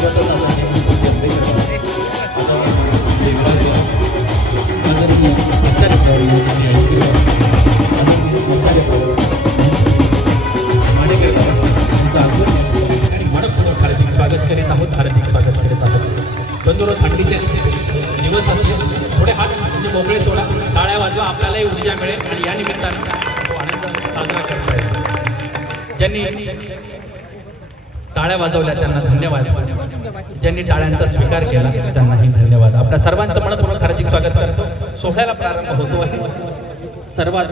सोबतच आपण स्वागत करीत आहोत, हार्दिक स्वागत करीत आहोत। बंधुरो, थंडीचे दिवस असले थोडे हात म्हणजे मोकळे सोडा, टाळ्या वाजवा, आपल्यालाही ऊर्जा मिळेल आणि या निमित्तानं तो आनंद साजरा करता येईल। ज्यांनी टाळ्या वाजवल्या त्यांना धन्यवाद, ज्यांनी टाळ्यांचा स्वीकार केला त्यांनाही धन्यवाद। आपल्या सर्वांचं मनपूर्वक हार्दिक स्वागत करतो। सोहळ्याला प्रारंभ होतो आहे। सर्वात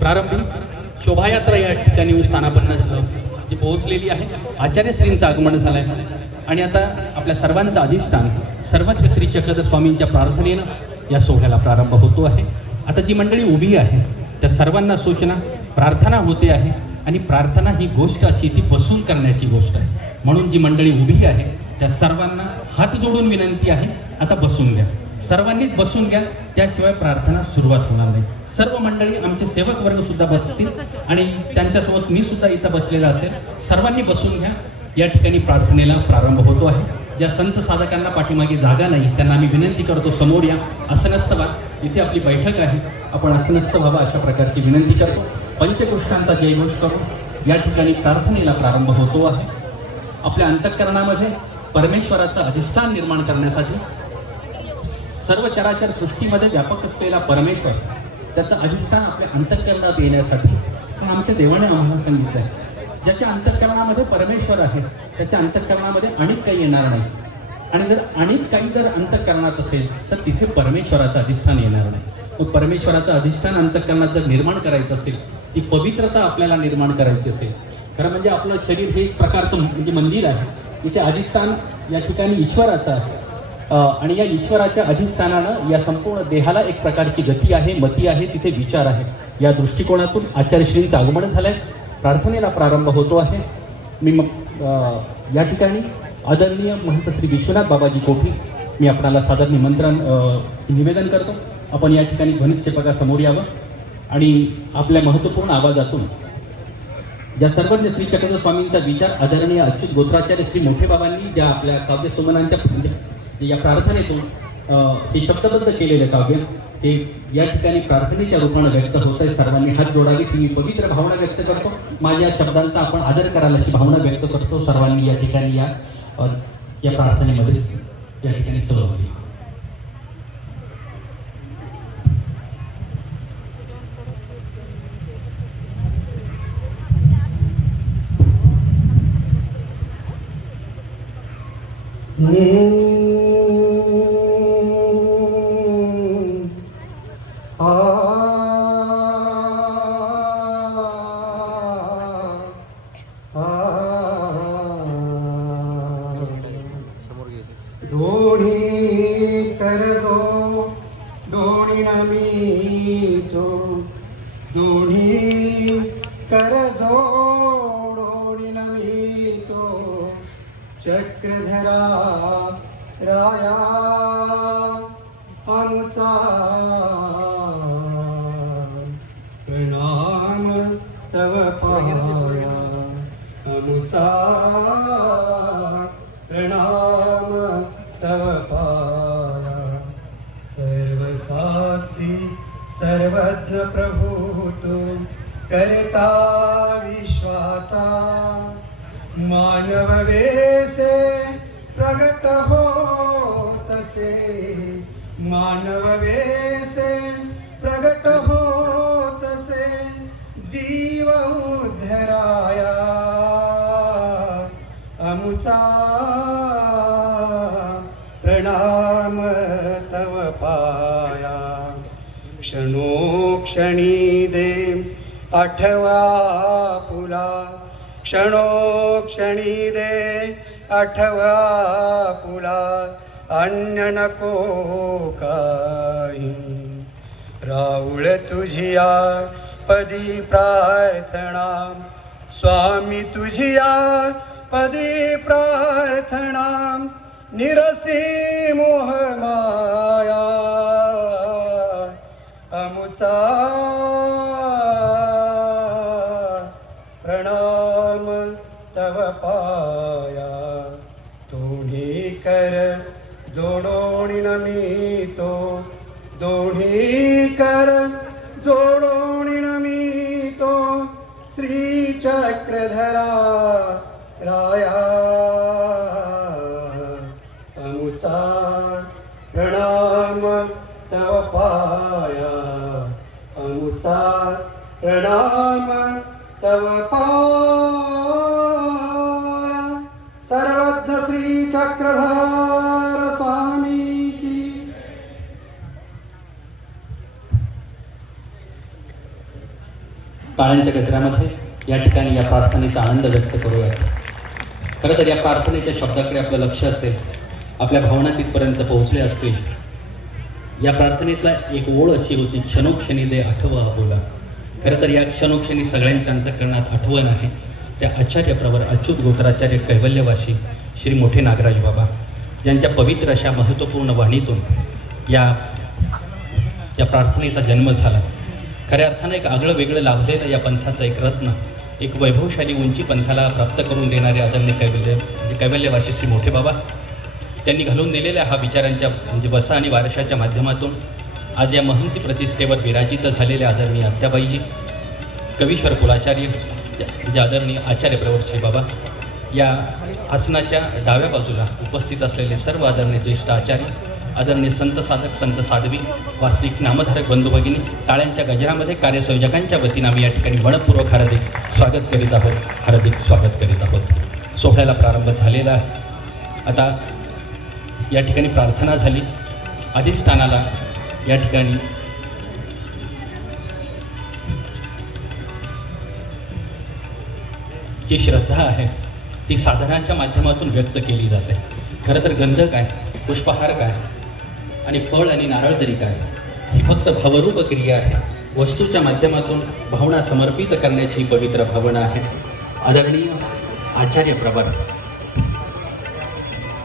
प्रारंभी शोभायात्रा या ठिकाणी स्थानापन्न जी पोहोचलेली आहे। आचार्यश्रींचं आगमन झालंय आणि आता आपल्या सर्वांचं अधिष्ठान सर्वत्र श्री चक्रधर स्वामींच्या प्रार्थनेनं या सोहळ्याला प्रारंभ होतो आहे। आता जी मंडळी उभी आहे त्या सर्वांना सूचना, प्रार्थना होते आहे आणि प्रार्थना ही गोष्ट अशी ती बसून करण्याची गोष्ट आहे, म्हणून जी मंडळी उभी आहे त्या सर्वांना हात जोडून विनंती आहे, आता बसून घ्या, सर्वांनीच बसून घ्या, त्याशिवाय प्रार्थना सुरुवात होणार नाही। सर्व मंडळी आमचे सेवक वर्ग सुद्धा बसतील आणि त्यांच्यासोबत मी सुद्धा इथं बसलेला असेल। सर्वांनी बसून घ्या, या ठिकाणी प्रार्थनेला प्रारंभ होतो आहे। ज्या संत साधकांना पाठीमागे जागा नाही त्यांना आम्ही विनंती करतो समोर या, आसनस्थ व्हा, इथे आपली बैठक आहे, आपण आसनस्थ व्हावा अशा प्रकारची विनंती करतो। पंचकृष्णांचा जयघोष करू या ठिकाणी प्रार्थनेला प्रारंभ होतो आहे। आपल्या अंतःकरणामध्ये परमेश्वराचं अधिष्ठान निर्माण करण्यासाठी, सर्व चराचर सृष्टीमध्ये व्यापक असलेला परमेश्वर त्याचं अधिष्ठान आपल्या अंतःकरणात येण्यासाठी आमच्या देवाने आम्हाला सांगितलं आहे। ज्याच्या अंतःकरणामध्ये परमेश्वर आहे त्याच्या अंतःकरणामध्ये अनेक काही येणार नाही, आणि जर अनेक काही जर अंतःकरणात असेल तर तिथे परमेश्वराचं अधिष्ठान येणार नाही। मग परमेश्वराचं अधिष्ठान अंतःकरणात जर निर्माण करायचं असेल, ती पवित्रता आपल्याला निर्माण करायची असेल, खरं म्हणजे आपलं शरीर हे एक प्रकारचं म्हणजे मंदिर आहे, इथे अधिष्ठान या ठिकाणी ईश्वराचं आहे आणि या ईश्वराच्या अधिष्ठानानं या संपूर्ण देहाला एक प्रकारची गती आहे, मती आहे, तिथे विचार आहे। या दृष्टिकोनातून आचार्यश्रींचं आगमन झालंय, प्रार्थनेला प्रारंभ होतो आहे। मी मग या ठिकाणी आदरणीय महंत श्री विश्वनाथ बाबाजी कोठी मी आपल्याला सादर निमंत्रण निवेदन करतो। आपण या ठिकाणी ध्वनिक्षेपकासमोर यावं आणि आपल्या महत्त्वपूर्ण आवाजातून ज्या सर्व श्री चक्रधर स्वामींचा विचार आदरणीय अच्युत गोत्राचार्य श्री मोठे बाबांनी ज्या आपल्या काव्य सुमनांच्या या प्रार्थनेतून हे शब्दबद्ध केलेले काव्य ते या ठिकाणी प्रार्थनेच्या रूपाने व्यक्त होत आहे। सर्वांनी हात जोडावे, ती मी पवित्र भावना व्यक्त करतो, माझ्या शब्दांचा आपण आदर करायला अशी भावना व्यक्त करतो। सर्वांनी या ठिकाणी या प्रार्थनेमध्ये या ठिकाणी सहभागी व्हा। दोणी कर दो दोणी नमी तो दोणी कर दो दोणी नमी तो चक्रधरा राया आमचा प्रणाम तव पाया आमचा प्रणाम तव पाया सर्वसाक्षी सर्वज्ञ प्रभु तू करता विश्वाचा मानव वेसे प्रगट हो तसे मानव वेसे प्रगट हो तसे जीव उद्धराया अमुचा प्रणाम तव पाया क्षणोक्षणी दे आठवा फुला क्षणोक्षणी दे आठवा फुला अन्य नको काही राऊळ तुझिया पदी प्रार्थना स्वामी तुझिया पदी प्रार्थना निरसी मोह माया अमुचा प्रणाम तव पाया जोडोनी नमितो दोन्ही कर जोडोनी नमितो श्री चक्रधरा राया अमुचा प्रणाम तव पाया अमुचा प्रणाम तव पाया सर्वज्ञ श्री चक्रधर स्वामी की. काळ्यांच्या गजरामध्ये या ठिकाणी या प्रार्थनेचा आनंद व्यक्त करूया. खरं तर या प्रार्थनेच्या शब्दाकडे आपलं लक्ष असेल, आपल्या भावना तिथपर्यंत पोहोचल्या असतील. या प्रार्थनेतला एक ओळ अशी होती, क्षणोक्षणी दे आठवा बोला. खरं तर या क्षणोक्षणी सगळ्यांच्या अंतःकरणात आठवण आहे त्या आचार्य प्रवर अच्युत गोत्राचार्य कैवल्यवासी श्री मोठे नागराज बाबा, ज्यांच्या पवित्र अशा महत्त्वपूर्ण वाणीतून या प्रार्थनेचा जन्म झाला. खऱ्या अर्थानं एक आगळं वेगळं लाभलेलं या पंथाचं एक रत्न, एक वैभवशाली उंची पंथाला प्राप्त करून देणारे आदरणीय कैवल्यवासी श्री मोठे बाबा, त्यांनी घालून दिलेल्या हा विचारांच्या म्हणजे वसा आणि वारशाच्या माध्यमातून आज या महंती प्रतिष्ठेवर विराजित झालेल्या आदरणीय आत्याबाईजी, कवीश्वर कुलाचार्य जे आदरणीय आचार्य प्रवर श्री बाबा, या आसनाच्या डाव्या बाजूला उपस्थित असलेले सर्व आदरणीय ज्येष्ठ आचार्य, आदरणीय संत साधक, संत साध्वी, वास्तविक नामधारक बंधू भगिनी, टाळ्यांच्या गजरामध्ये कार्यसंयोजकांच्या वतीनं आम्ही या ठिकाणी मनपूर्वक हार्दिक स्वागत करीत आहोत, हार्दिक स्वागत करीत आहोत. सोहळ्याला प्रारंभ झालेला आहे. आता या ठिकाणी प्रार्थना झाली. अधिष्ठानाला या ठिकाणी जी श्रद्धा आहे ती साधनाच्या माध्यमातून व्यक्त केली जाते. खरं तर गंध काय, पुष्पहार काय आणि फळ आणि नारळ तरी काय, ही फक्त भावरूप क्रिया आहे. वस्तूच्या माध्यमातून भावना समर्पित करण्याची पवित्र भावना आहे. आदरणीय आचार्य प्रवर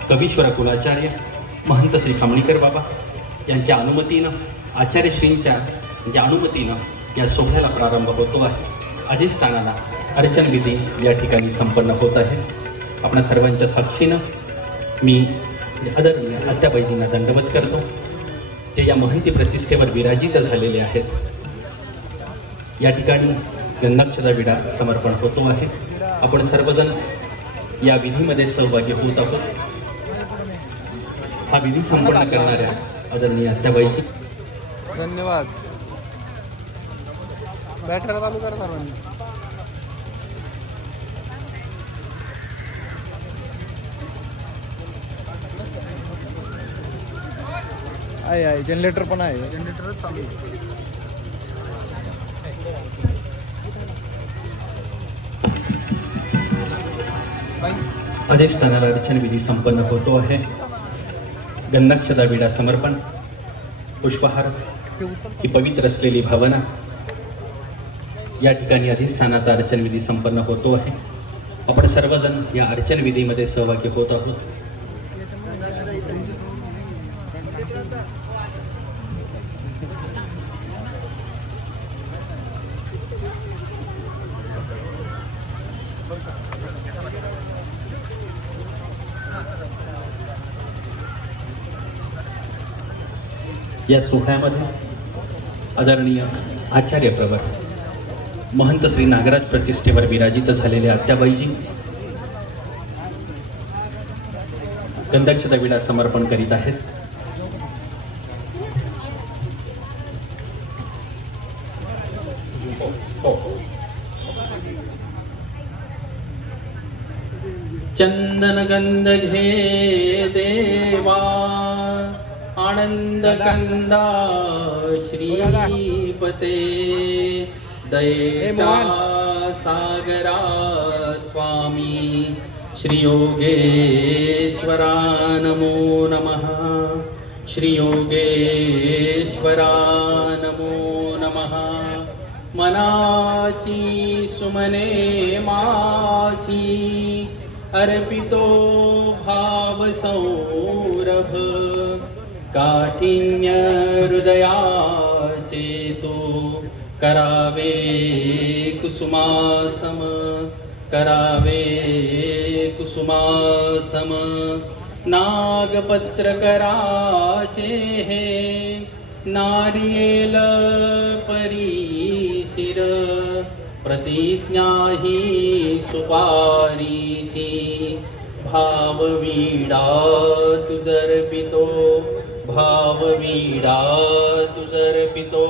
कवीश्वर कुलाचार्य महंत श्री खामणीकर बाबा यांच्या अनुमतीनं, आचार्यश्रींच्या ज्या अनुमतीनं या सोहळ्याला प्रारंभ होतो आहे. अधिष्ठानाला अर्चन विधी या ठिकाणी संपन्न होत आहे. आपण सर्वांच्या साक्षीनं मी आदरणीय आत्याबाईजींना दंडवत करतो, ते या महंती प्रतिष्ठेवर विराजित झालेले आहेत. या ठिकाणी गंधाक्षता विडा समर्पण होतो आहे. आपण सर्वजण या विधीमध्ये सहभागी होत आहोत. हा विधी संपन्न करणाऱ्या आदरणीय आत्याबाईजी, धन्यवाद. बॅटर चालू कर सर्वांनी. आहे जनरेटर पण आहे, जनरेटरच चालू आहे. अधिष्ठानाला अर्चन विधी संपन्न होतो आहे. गंधाक्षता विडा समर्पण, पुष्पहार ही पवित्र असलेली भावना या ठिकाणी अधिष्ठानाचा अर्चन विधी संपन्न होतो आहे. आपण सर्वजण या अर्चन विधीमध्ये सहभागी होत आहोत. या सोहळ्यामध्ये आदरणीय आचार्य प्रवर महंत श्री नागराज प्रतिष्ठेवर विराजित झालेले आत्याबाईजी गंधाक्षता विडा समर्पण करीत आहेत. चंदन गंध घे देवा, आनंद कंदा श्रीपते, दयेचा सागरा स्वामी श्री योगेश्वरा नमो नमः. श्री योगेश्वरा नमो नमः. मनाची सुमने माची, अर्पितो भाव सौरभ, काठिन्य हृदयाचे तो करावे कुसुमासम, करावे कुसुमासम. नागपत्र कराचे हे नारियेल परिशिर प्रतिज्ञा ही सुपारीची भाववीडा तुझर्पितो भाववीडा तुझर्पितो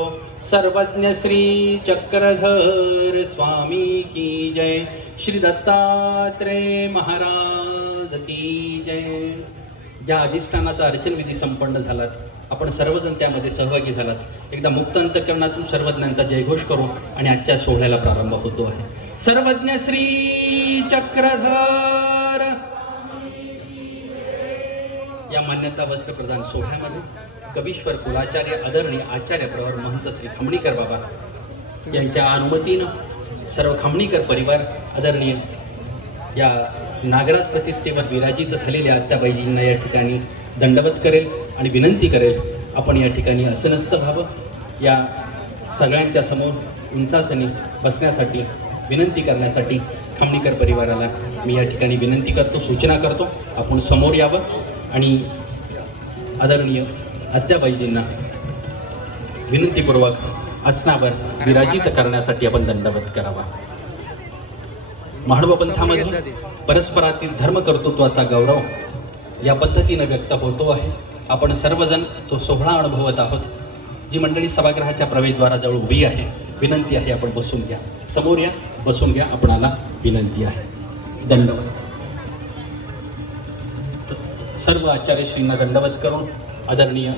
सर्वज्ञ श्री चक्रधर स्वामी की जय श्री दत्तात्रेय महाराज की जय। ज्या अधिष्ठानाचा अर्चन विधी संपन्न झाला आपण सर्वजण त्यामध्ये सहभागी झालात एकदा मुक्त अंतःकरणातून सर्वज्ञांचा जयघोष करू आणि आजच्या सोहळ्याला प्रारंभ होतो आहे। सर्वज्ञ श्री चक्रधर या मान्यता वस्त्र प्रदान सोहळ्यामध्ये कवीश्वर कुलाचार्य आदरणीय आचार्य प्रवर महंत श्री खमणीकर बाबा यांच्या अनुमतीनं सर्व खमणीकर परिवार आदरणीय या नागराज प्रतिष्ठेवर विराजित झालेल्या आत्याबाईजींना या ठिकाणी दंडवत करेल आणि विनंती करेल आपण या ठिकाणी असनस्त व्हावं। या सगळ्यांच्या समोर उंचासनी बसण्यासाठी विनंती करण्यासाठी खमणीकर परिवाराला मी या ठिकाणी विनंती करतो, सूचना करतो आपण समोर यावं आणि आदरणीय आत्याबाईजींना विनंतीपूर्वक आसनावर विराजित करण्यासाठी आपण दंडवत करावा। माळवा पंथामध्ये परस्परातील धर्म कर्तृत्वाचा गौरव या पद्धतीने व्यक्त होतो आहे। आपण सर्वजण तो सोहळा अनुभवत आहोत। जी मंडळी सभागृहाच्या प्रवेशद्वाराजवळ उभी आहे विनंती आहे आपण बसून घ्या, समोर या, बसून घ्या, आपणाला विनंती आहे। दंडवत सर्व आचार्यश्रींना दंडवत करून आदरणीय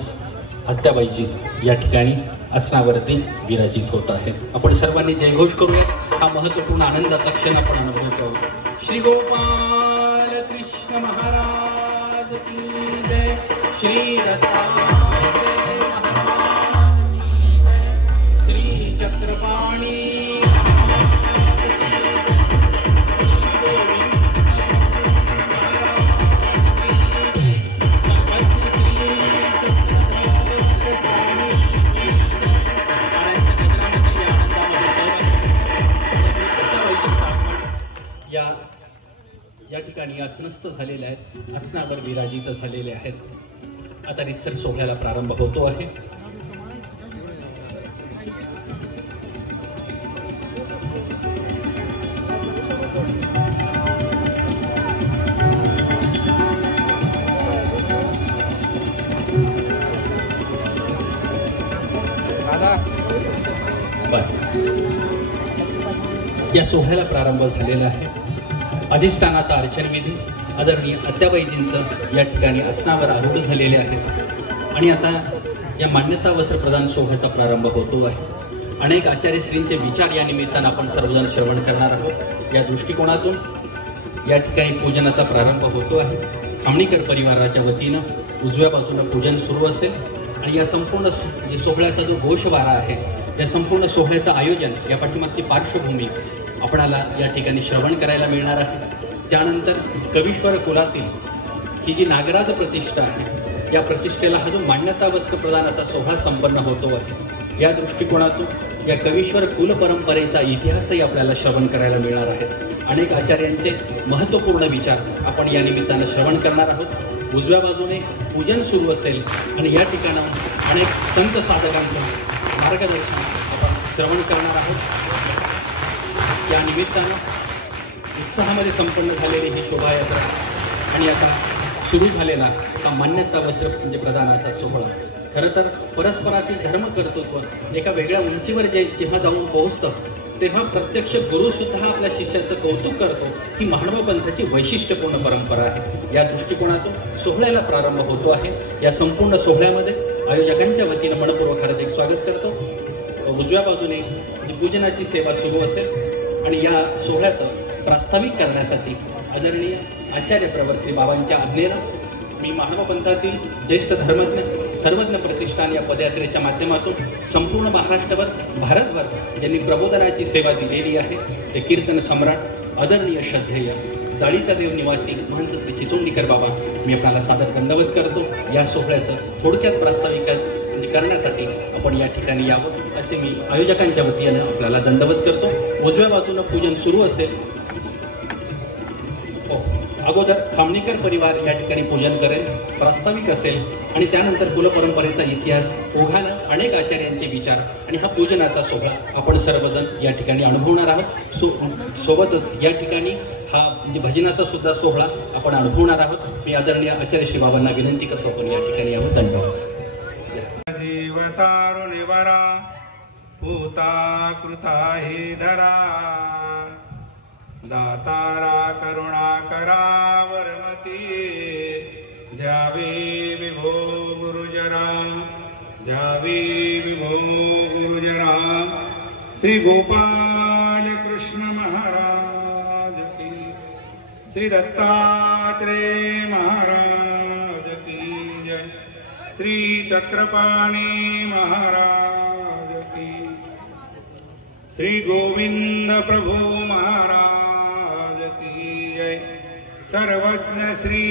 आत्याबाईजी या ठिकाणी आसनावरती विराजित होत आहेत। आपण सर्वांनी जयघोष करूया। हा महत्त्वपूर्ण आनंदाचा क्षण आपण अनुभवतो आहोत। श्री गोपाल कृष्ण महाराज की जय। श्री दत्तात्रेय महाराज की जय। श्री चक्रपाणी या ठिकाणी आसनस्थ झालेले आहेत, आसनावर विराजित झालेले आहेत। आता रितसर सोहळ्याला प्रारंभ होतो आहे। या सोहळ्याला प्रारंभ झालेला आहे। अधिष्ठानाचा अर्चन विधी आदरणीय आत्याबाईजींचं या ठिकाणी आसनावर आरूढ झालेले आहेत आणि आता या मान्यता वस्त्र प्रदान सोहळ्याचा प्रारंभ होतो आहे। अनेक आचार्यश्रींचे विचार या निमित्तानं आपण सर्वजण श्रवण करणार आहोत। या दृष्टिकोनातून या ठिकाणी पूजनाचा प्रारंभ होतो आहे। खमणीकर परिवाराच्या वतीनं उजव्या बाजूनं पूजन सुरू असेल आणि या संपूर्ण सोहळ्याचा जो घोषवारा आहे या संपूर्ण सोहळ्याचं आयोजन या पाठीमागची पार्श्वभूमी आपणाला या ठिकाणी श्रवण करायला मिळणार आहे। त्यानंतर कवीश्वर कुलातील ही जी नागराज प्रतिष्ठा आहे या प्रतिष्ठेला हा जो मान्यता वस्त्र प्रदानाचा सोहळा संपन्न होतो आहे या दृष्टिकोनातून या कवीश्वर कुल परंपरेचा इतिहासही आपल्याला श्रवण करायला मिळणार आहे। अनेक आचार्यांचे महत्त्वपूर्ण विचार आपण या निमित्तानं श्रवण करणार आहोत। उजव्या बाजूने पूजन सुरू असेल आणि या ठिकाणाहून अनेक संत साधकांचं मार्गदर्शन आपण श्रवण करणार आहोत। या निमित्तानं उत्साहामध्ये संपन्न झालेली ही शोभायात्रा आणि आता सुरू झालेला हा मान्यता वस्त्र म्हणजे प्रदानाचा सोहळा खरं तर परस्परातील धर्म कर्तृत्व एका वेगळ्या उंचीवर जेव्हा जाऊन पोहोचतं तेव्हा प्रत्यक्ष गुरु सुद्धा आपल्या शिष्याचं कौतुक करतो। ही महाडवा पंथाची वैशिष्ट्यपूर्ण परंपरा आहे। या दृष्टिकोनातून सोहळ्याला प्रारंभ होतो आहे। या संपूर्ण सोहळ्यामध्ये आयोजकांच्या वतीनं मनपूर्वक हार्दिक स्वागत करतो। उजव्या बाजूने पूजनाची सेवा सुरू असेल आणि या सोहळ्याचं प्रास्ताविक करण्यासाठी आदरणीय आचार्य प्रवर श्री बाबांच्या आज्ञेनं मी महाडवा पंथातील ज्येष्ठ धर्मज्ञ सर्वज्ञ प्रतिष्ठान या पदयात्रेच्या माध्यमातून संपूर्ण महाराष्ट्रभर भारतभर ज्यांनी प्रबोधनाची सेवा दिलेली आहे ते कीर्तन सम्राट आदरणीय श्रद्धेय जाळीचा देव निवासी महंत श्री चिचोंडीकर बाबा मी आपल्याला सादर दंडवत करतो। या सोहळ्याचं थोडक्यात प्रास्ताविक करण्यासाठी आपण या ठिकाणी यावं असे मी आयोजकांच्या वतीने आपल्याला दंडवत करतो। उजव्या बाजूनं पूजन सुरू असेल। अगोदर खामणेकर परिवार या ठिकाणी पूजन करेल, प्रास्ताविक असेल आणि त्यानंतर कुलपरंपरेचा इतिहास, ओघानं अनेक आचार्यांचे विचार आणि हा पूजनाचा सोहळा आपण सर्वजण या ठिकाणी अनुभवणार आहोत. सोबतच या ठिकाणी हा म्हणजे भजनाचा सुद्धा सोहळा आपण अनुभवणार आहोत. मी आदरणीय आचार्य श्री बाबांना विनंती करतो आपण या ठिकाणी यावं. धन्यवाद. जीवतारुणिवरा पूता कृता हि धरा दातारा करुणा करा वरमती द्यावी विभो गुरुजरा द्यावी विभो गुरुजरा. श्री गोपाल कृष्ण महाराज की, श्री दत्तात्रेय महाराज की जय, श्री चक्रपाणी महाराज की, श्री गोविंद प्रभु महाराज की जय. सर्वज्ञ श्री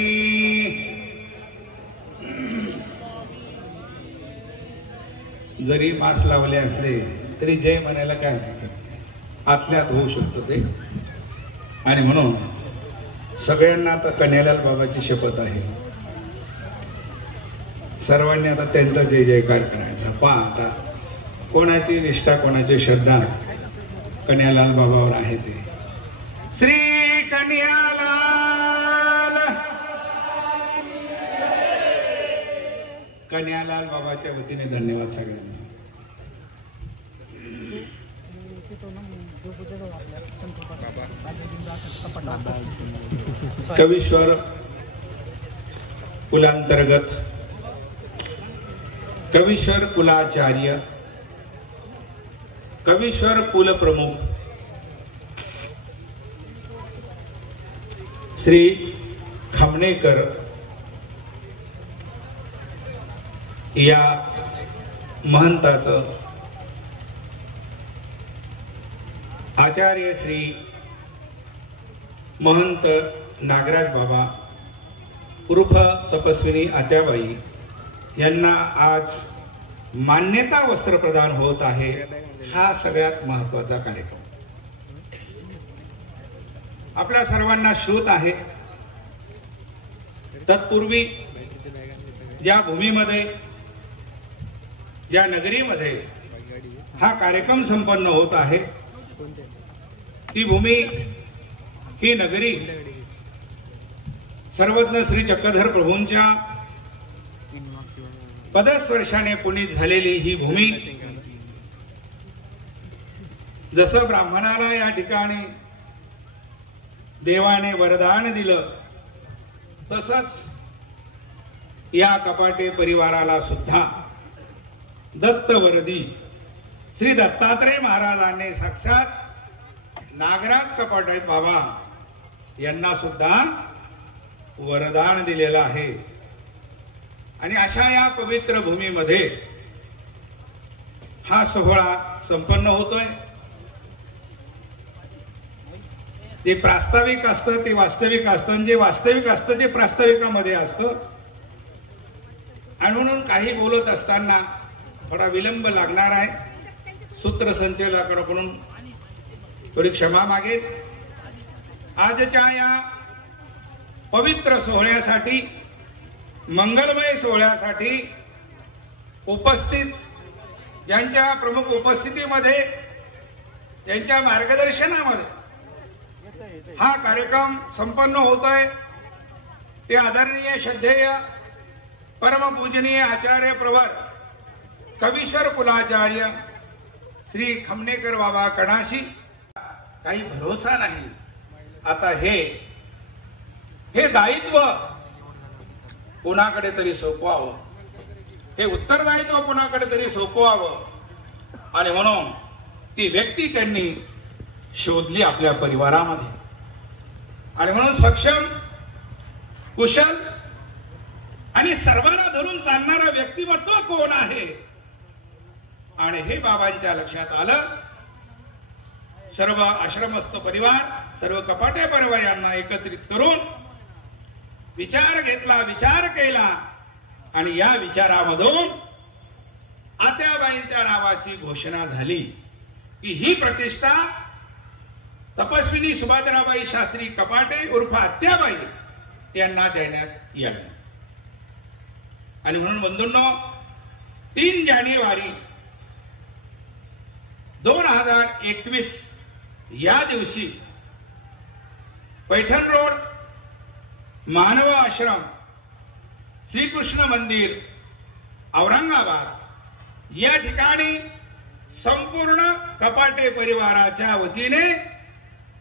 जरी मास्क लावले असले तरी जय म्हणायला काय आतल्यात होऊ शकतो ते. आणि म्हणून सगळ्यांना आता कन्हैयालाल बाबाची शपथ आहे. सर्वांनी आता त्यांचा जय जयकार करायचा. पहा आता कोणाची निष्ठा कोणाची श्रद्धा कन्हैयालाल बाबावर आहे ते. श्री कन्हैयालाल कन्हैयालाल बाबाच्या वतीने धन्यवाद सगळ्यांना. कवीश्वर कुलांतर्गत कवीश्वर कुलाचार्य, कवीश्वर कुल प्रमुख श्री खामणेकर या महंताचं आचार्य श्री महंत नागराज बाबा उर्फ तपस्विनी आत्याबाई यांना आज मान्यता वस्त्र प्रदान होत आहे. हा सगळ्यात महत्वाचा कार्यक्रम आपल्या सर्वांना श्रुत आहे. तत्पूर्वी ज्या भूमीमध्ये, ज्या नगरीमध्ये हा कार्यक्रम संपन्न होत आहे ती भूमी, ही नगरी सर्वज्ञ श्री चक्रधर प्रभूंच्या पदस्पर्शाने पुनीत झालेली ही भूमी. जसं ब्राह्मणाला या ठिकाणी देवाने वरदान दिलं तसंच या कपाटे परिवाराला सुद्धा दत्त वरदी श्री दत्तात्रेय महाराजांनी साक्षात नागराज कपाटे बाबा यांना सुद्धा वरदान दिलेलं आहे. आणि अशा या पवित्र भूमीमध्ये हा सोहळा संपन्न होतोय. जे प्रास्ताविक असतं ते वास्तविक असतं, आणि जे वास्तविक असतं ते प्रास्ताविकामध्ये असतं. आणि म्हणून काही बोलत असताना थोडा विलंब लागणार आहे. सूत्रसंचालकाकडून थोडी क्षमा मागेल. आजच्या या पवित्र सोहळ्यासाठी, मंगलमय सोहळ्यासाठी उपस्थित, ज्यांच्या प्रमुख उपस्थितीमध्ये, त्यांच्या मार्गदर्शनामध्ये हा कार्यक्रम संपन्न होतोय ते आदरणीय श्रद्धेय परमपूजनीय आचार्य प्रवर कवीश्वर कुलाचार्य श्री खामणेकर बाबा कणाशी. काही भरोसा नाही. आता हे दायित्व कोणाकडे तरी सोपवावं, हे उत्तरदायित्व कोणाकडे तरी सोपवावं. आणि म्हणून ती व्यक्ती त्यांनी शोधली आपल्या परिवारामध्ये. आणि म्हणून सक्षम, कुशल आणि सर्वांना धरून चालणारा व्यक्तिमत्व कोण आहे. आणि हे बाबांच्या लक्षात आलं. सर्व आश्रमस्थ परिवार, सर्व कपाटे परिवार यांना एकत्रित करून विचार घेतला, विचार केला. आणि या विचारामधून आत्याबाईंच्या नावाची घोषणा झाली की ही प्रतिष्ठा तपस्विनी सुभाद्राबाई शास्त्री कपाटे उर्फ आत्याबाई यांना देण्यात यावी. आणि म्हणून बंधूंनो, 3 जानेवारी 2021 या दिवशी पैठण रोड, मानव आश्रम, श्रीकृष्ण मंदिर, औरंगाबाद या ठिकाणी संपूर्ण कपाटे परिवाराच्या वतीने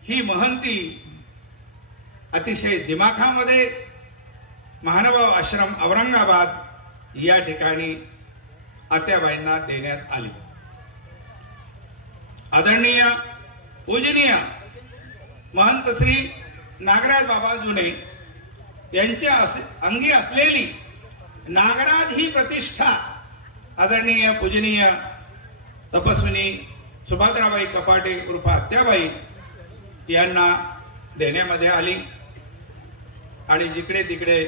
ही महंती अतिशय दिमाखामध्ये मानव आश्रम औरंगाबाद या ठिकाणी आत्याबाईंना देण्यात आली. आदरणीय पूजनीय महंत श्री नागराज बाबा जुने यांच्या अंगी असलेली नागराज ही प्रतिष्ठा आदरणीय पूजनीय तपस्विनी सुभद्राबाई कपाटे उर्फ आत्याबाई यांना देण्यामध्ये आली. आणि जिकडे तिकडे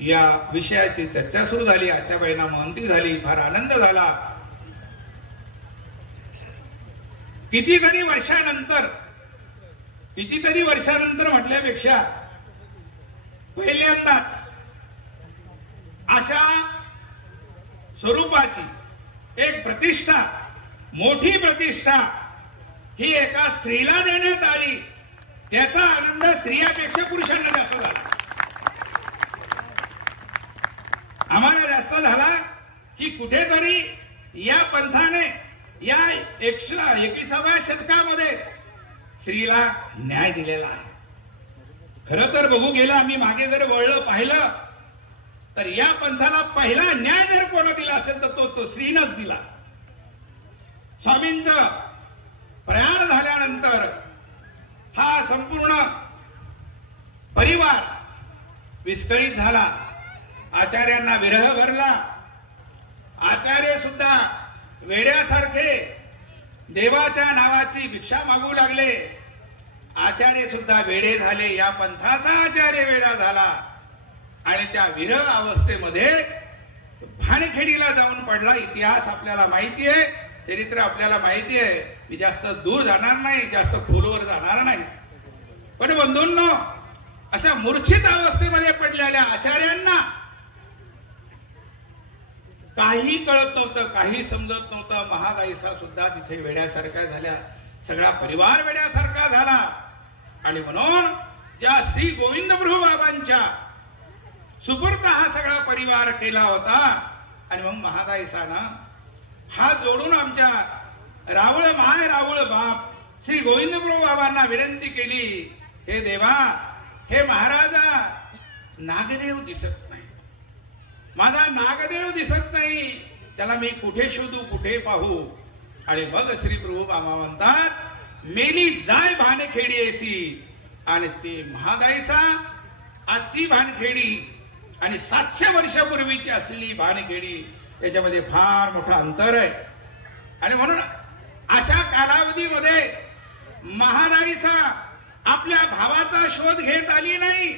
या विषयाची चर्चा सुरू झाली, आत्याबाईंना महंती झाली, फार आनंद झाला. कितीतरी वर्षानंतर म्हटल्यापेक्षा पहिल्यांदाच अशा स्वरूपाची एक प्रतिष्ठा, मोठी प्रतिष्ठा ही एका स्त्रीला देण्यात आली. त्याचा आनंद स्त्रियापेक्षा पुरुषांना जास्त झाला. आम्हाला जास्त झाला की कुठेतरी या पंथाने या 21व्या शतकामध्ये स्त्रीला न्याय दिलेला आहे. खरं तर बघू गेलं, आम्ही मागे जर वळलं पाहिलं तर या पंथाला पहिला न्याय जर कोण दिला असेल तर तो स्त्रीनंच दिला. स्वामींचं प्रयाण झाल्यानंतर हा संपूर्ण परिवार विस्कळीत झाला. आचार्यांना विरह भरला. आचार्य सुद्धा वेड्यासारखे देवाच्या नावाची भिक्षा मागू लागले. आचार्य सुद्धा वेडे झाले. या पंथाचा आचार्य वेडा झाला आणि त्या विरह अवस्थेमध्ये भानखेडीला जाऊन पडला. इतिहास आपल्याला माहिती आहे, चरित्र आपल्याला माहिती आहे. मी जास्त दूर जाणार नाही, जास्त खोलवर जाणार नाही. पण बंधूंनो, अशा मूर्छित अवस्थेमध्ये पडलेल्या आचार्यांना काही कळत नव्हतं, काही समजत नव्हतं. महादाईसा सुद्धा तिथे वेड्यासारख्या झाल्या. सगळा परिवार वेड्यासारखा झाला. आणि म्हणून ज्या श्री गोविंद प्रभू बाबांच्या सुपूर्द हा सगळा परिवार केला होता. आणि मग महादाईसानं हात जोडून आमच्या रावळ माय रावळ बाप श्री गोविंद प्रभू बाबांना विनंती केली, हे देवा, हे महाराजा, नागदेव दिसत नाही, माझा नागदेव दिसत नाही, त्याला मी कुठे शोधू, कुठे पाहू. आणि मग श्री प्रभू बाबा म्हणतात, मेली जाय भानखेडी ऐसी. आणि ते महादाईसा आजची भानखेडी आणि 700 वर्षापूर्वीची असलेली भानखेडी याच्यामध्ये फार मोठं अंतर आहे. आणि म्हणून अशा कालावधीमध्ये महादाईसा आपल्या भावाचा शोध घेत आली नाही,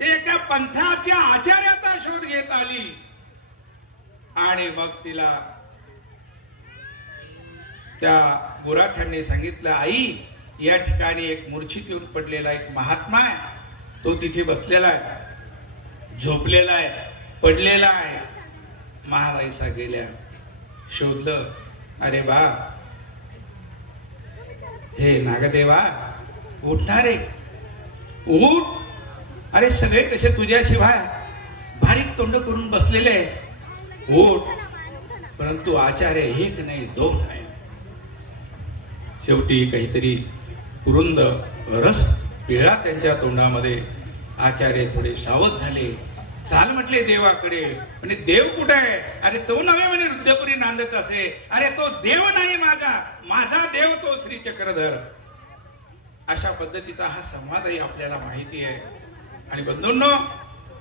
ते एका पंथाच्या आचार्याचा शोध घेत आली. आणि मग तिला त्या गुराख्यांनी सांगितलं, आई, या ठिकाणी एक मूर्छित येऊन पडलेला एक महात्मा आहे, तो तिथे बसलेला आहे, झोपलेला आहे, पडलेला आहे. महादाईसा गेल्या, शोधलं, अरे बा, हे नागदेवा, उठणार आहे, उठ. अरे सगळे कसे तुझ्याशिवाय बारीक तोंड करून बसलेले, उठ. परंतु आचार्य एक नाही, दोन आहे. शेवटी काहीतरी पुरुंद रस पिळा त्यांच्या तोंडामध्ये. आचार्य थोडे सावध झाले. चाल म्हटले देवाकडे. म्हणजे देव कुठे आहे? अरे तो नव्हे म्हणे रुद्रपुरी नांदत असे. अरे तो देव नाही माझा, माझा देव तो श्री चक्रधर. अशा पद्धतीचा हा संवादही आपल्याला माहिती आहे. आणि बंधूंनो,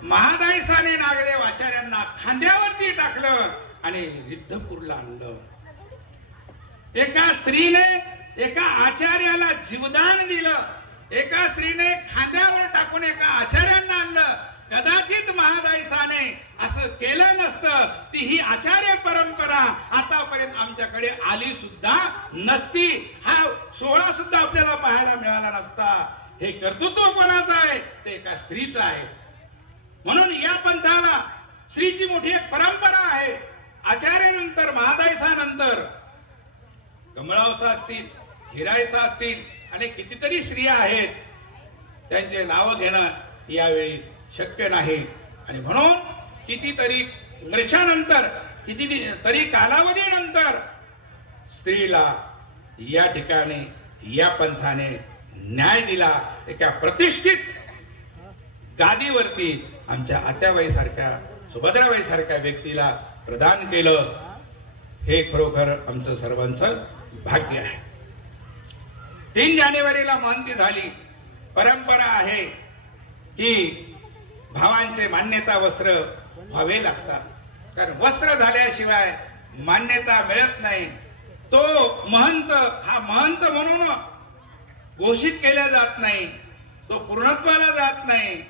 महादाईसाने नागदेव आचार्यांना खांद्यावरती टाकलं आणि रिद्धपूरला आणलं. एका स्त्रीने एका आचार्याला जीवदान दिलं. एका स्त्रीने खांद्यावर टाकून एका आचार्यांना आणलं. कदाचित महादाईसाने असं केलं नसतं, ती ही आचार्य परंपरा आतापर्यंत आमच्याकडे आली सुद्धा नसती. हा सोहळा सुद्धा आपल्याला पाहायला मिळाला नसता. हे कर्तृत्व कोणाचं आहे? ते एका स्त्रीचं आहे. म्हणून या पंथाला स्त्रीची मोठी एक परंपरा आहे. आचार्यानंतर महादायसानंतर कमळावसा असतील, हिरायसा असतील आणि कितीतरी स्त्रिया आहेत, त्यांचे नाव घेणं यावेळी शक्य नाही. आणि म्हणून कितीतरी वर्षानंतर, कितीतरी कालावधीनंतर स्त्रीला या ठिकाणी या पंथाने न्याय दिला. एका प्रतिष्ठित गादीवरती आमच्या आत्याबाई सारख्या, सुभद्राबाई सारख्या व्यक्तीला प्रदान केलं. हे खरोखर आमचं सर्वांचं भाग्य आहे. 3 जानेवारीला महंती झाली. परंपरा आहे की भावांचे मान्यता वस्त्र व्हावे लागतात, कारण वस्त्र झाल्याशिवाय मान्यता मिळत नाही. तो महंत हा महंत म्हणून घोषित केला जात नाही, तो पूर्णत्वाला जात नाही.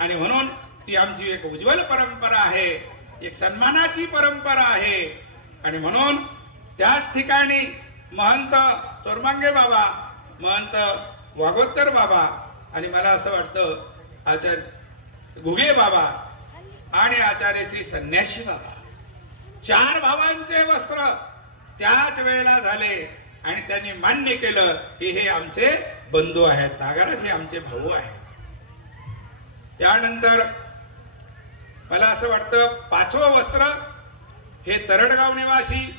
आणि म्हणून ती आमची एक उज्ज्वल परंपरा आहे, एक सन्मानाची परंपरा आहे. आणि म्हणून त्याच ठिकाणी महंत चोरमांगे बाबा, महंत वागोत्तर बाबा आणि मला असं वाटतं आचार्य घुगे बाबा आणि आचार्य श्री संन्यासी बाबा, 4 भावांचे वस्त्र त्याच वेळेला झाले. आणि त्यांनी मान्य केलं की हे आमचे बंधू आहेत, नागराज हे आमचे भाऊ आहेत. त्यानंतर मला असं वाटतं 5वं वस्त्र हे तरडगाव निवासी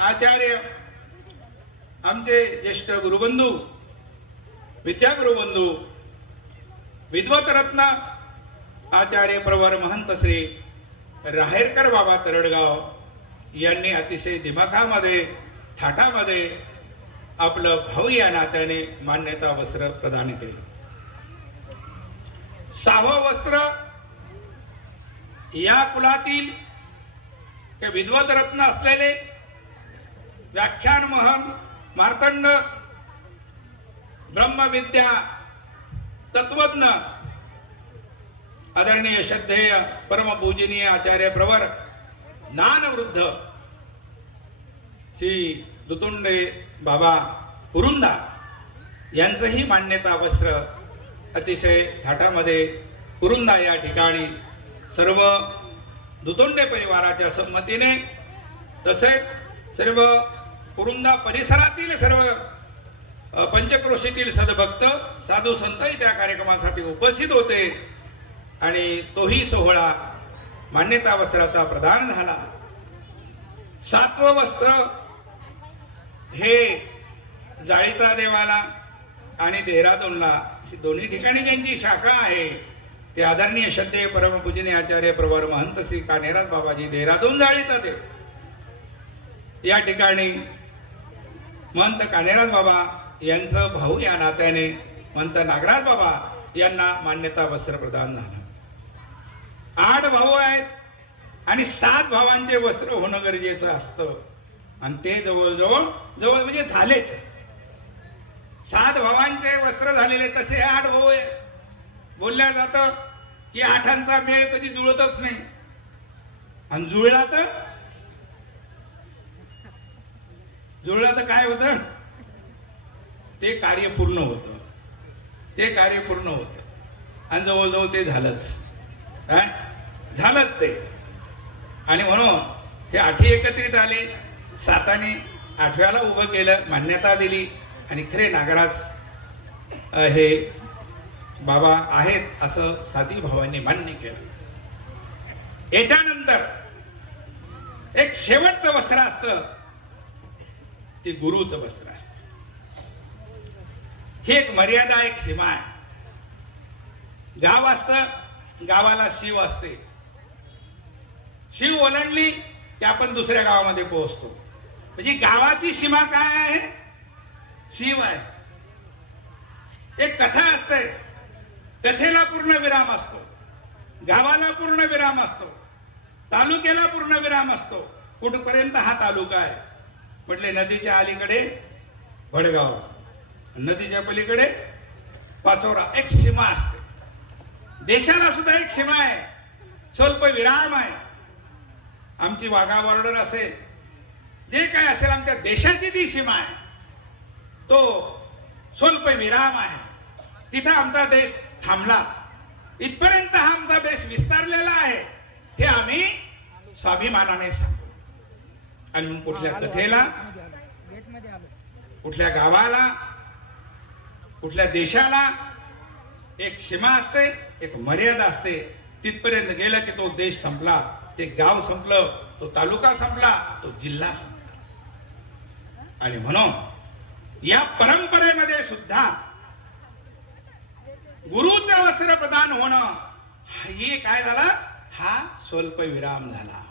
आचार्य आमचे ज्येष्ठ गुरुबंधू, विद्यागुरुबंधू, विद्वत रत्न आचार्य प्रवर महंत श्री राहेरकर बाबा तरडगाव यांनी अतिशय दिमाखामध्ये, थाटामध्ये आपलं भाऊ या नात्याने मान्यता वस्त्र प्रदान केलं. 6वं वस्त्र या कुलातील ते विद्वत रत्न असलेले व्याख्यान महन मार्तंड ब्रह्मविद्या तत्वज्ञ आदरणीय श्रद्धेय परमपूजनीय आचार्य प्रवर ज्ञानवृद्ध श्री दुतुंडे बाबा कुरुंदा यांचंही मान्यता वस्त्र अतिशय थाटामध्ये कुरुंदा या ठिकाणी सर्व दुतुंडे परिवाराच्या संमतीने, तसेच सर्व कुरुंदा परिसरातील सर्व पंचक्रोशीतील सद्भक्त साधू संतही त्या कार्यक्रमासाठी उपस्थित होते. आणि तोही सोहळा मान्यता वस्त्राचा प्रदान झाला. 7वं वस्त्र हे जाळीता देवाला आणि देहरादूनला दोन्ही ठिकाणी ज्यांची शाखा आहे ते आदरणीय श्रद्धेय परमपूजनीय आचार्य प्रवर महंत श्री कान्हेराज बाबाजी देहरादून जाळीता देव या ठिकाणी महंत कान्हेराज बाबा यांचं भाऊ या नात्याने महंत नागराज बाबा यांना मान्यता वस्त्र प्रदान झालं. 8 भाऊ आहेत आणि 7 भावांचे वस्त्र होणं गरजेचं असतं. आणि ते जवळ म्हणजे झालेच. 7 भावांचे वस्त्र झालेले, तसे 8 भाऊ आहे. बोलल्या जातं की 8ांचा मेळ कधी जुळतच नाही, आणि जुळला तर काय होतं, ते कार्य पूर्ण होतं. ते कार्य पूर्ण होतं आणि जवळजवळ ते झालंच. काय झालंच ते. आणि म्हणून हे 8 एकत्रित आले, 7 8व्याला उभं केलं, मान्यता दिली. आणि खरे नागराज हे बाबा आहेत असं 7 भावांनी मान्य केलं. याच्यानंतर एक शेवटचं वस्त्र असतं, ते गुरुचं वस्त्र असतं. ही एक मर्यादा, एक सीमा आहे. गाव असतं, गावाला शिव असते. शिव ओलांडली की आपण दुसऱ्या गावामध्ये पोहोचतो. म्हणजे गावाची सीमा काय आहे, शिव आहे. एक कथा असते, कथेला पूर्ण विराम असतो, गावाला पूर्ण विराम असतो, तालुक्याला पूर्ण विराम असतो. कुठपर्यंत हा तालुका आहे म्हटले, नदीच्या अलीकडे भडगाव, नदीच्या पलीकडे पाचोरा. एक सीमा असते. देशाला सुद्धा एक सीमा आहे, स्वल्प विराम आहे. आमची वाघा बॉर्डर असेल, जे काय असेल, आमच्या देशाची ती सीमा आहे, तो स्वल्प विराम आहे. तिथं आमचा देश थांबला. इथपर्यंत हा आमचा देश विस्तारलेला आहे हे आम्ही स्वाभिमानाने सांगतो. आणि मग कुठल्या कथेला, कुठल्या गावाला, कुठल्या देशाला एक सीमा असते, एक मर्यादा असते. तिथपर्यंत गेलं की तो देश संपला, ते गाव संपलं, तो तालुका संपला, तो जिल्हा संपला. आणि म्हणून या परंपरेमध्ये सुद्धा गुरुचं वस्त्र प्रदान होणं हे काय झालं, हा स्वल्प विराम झाला.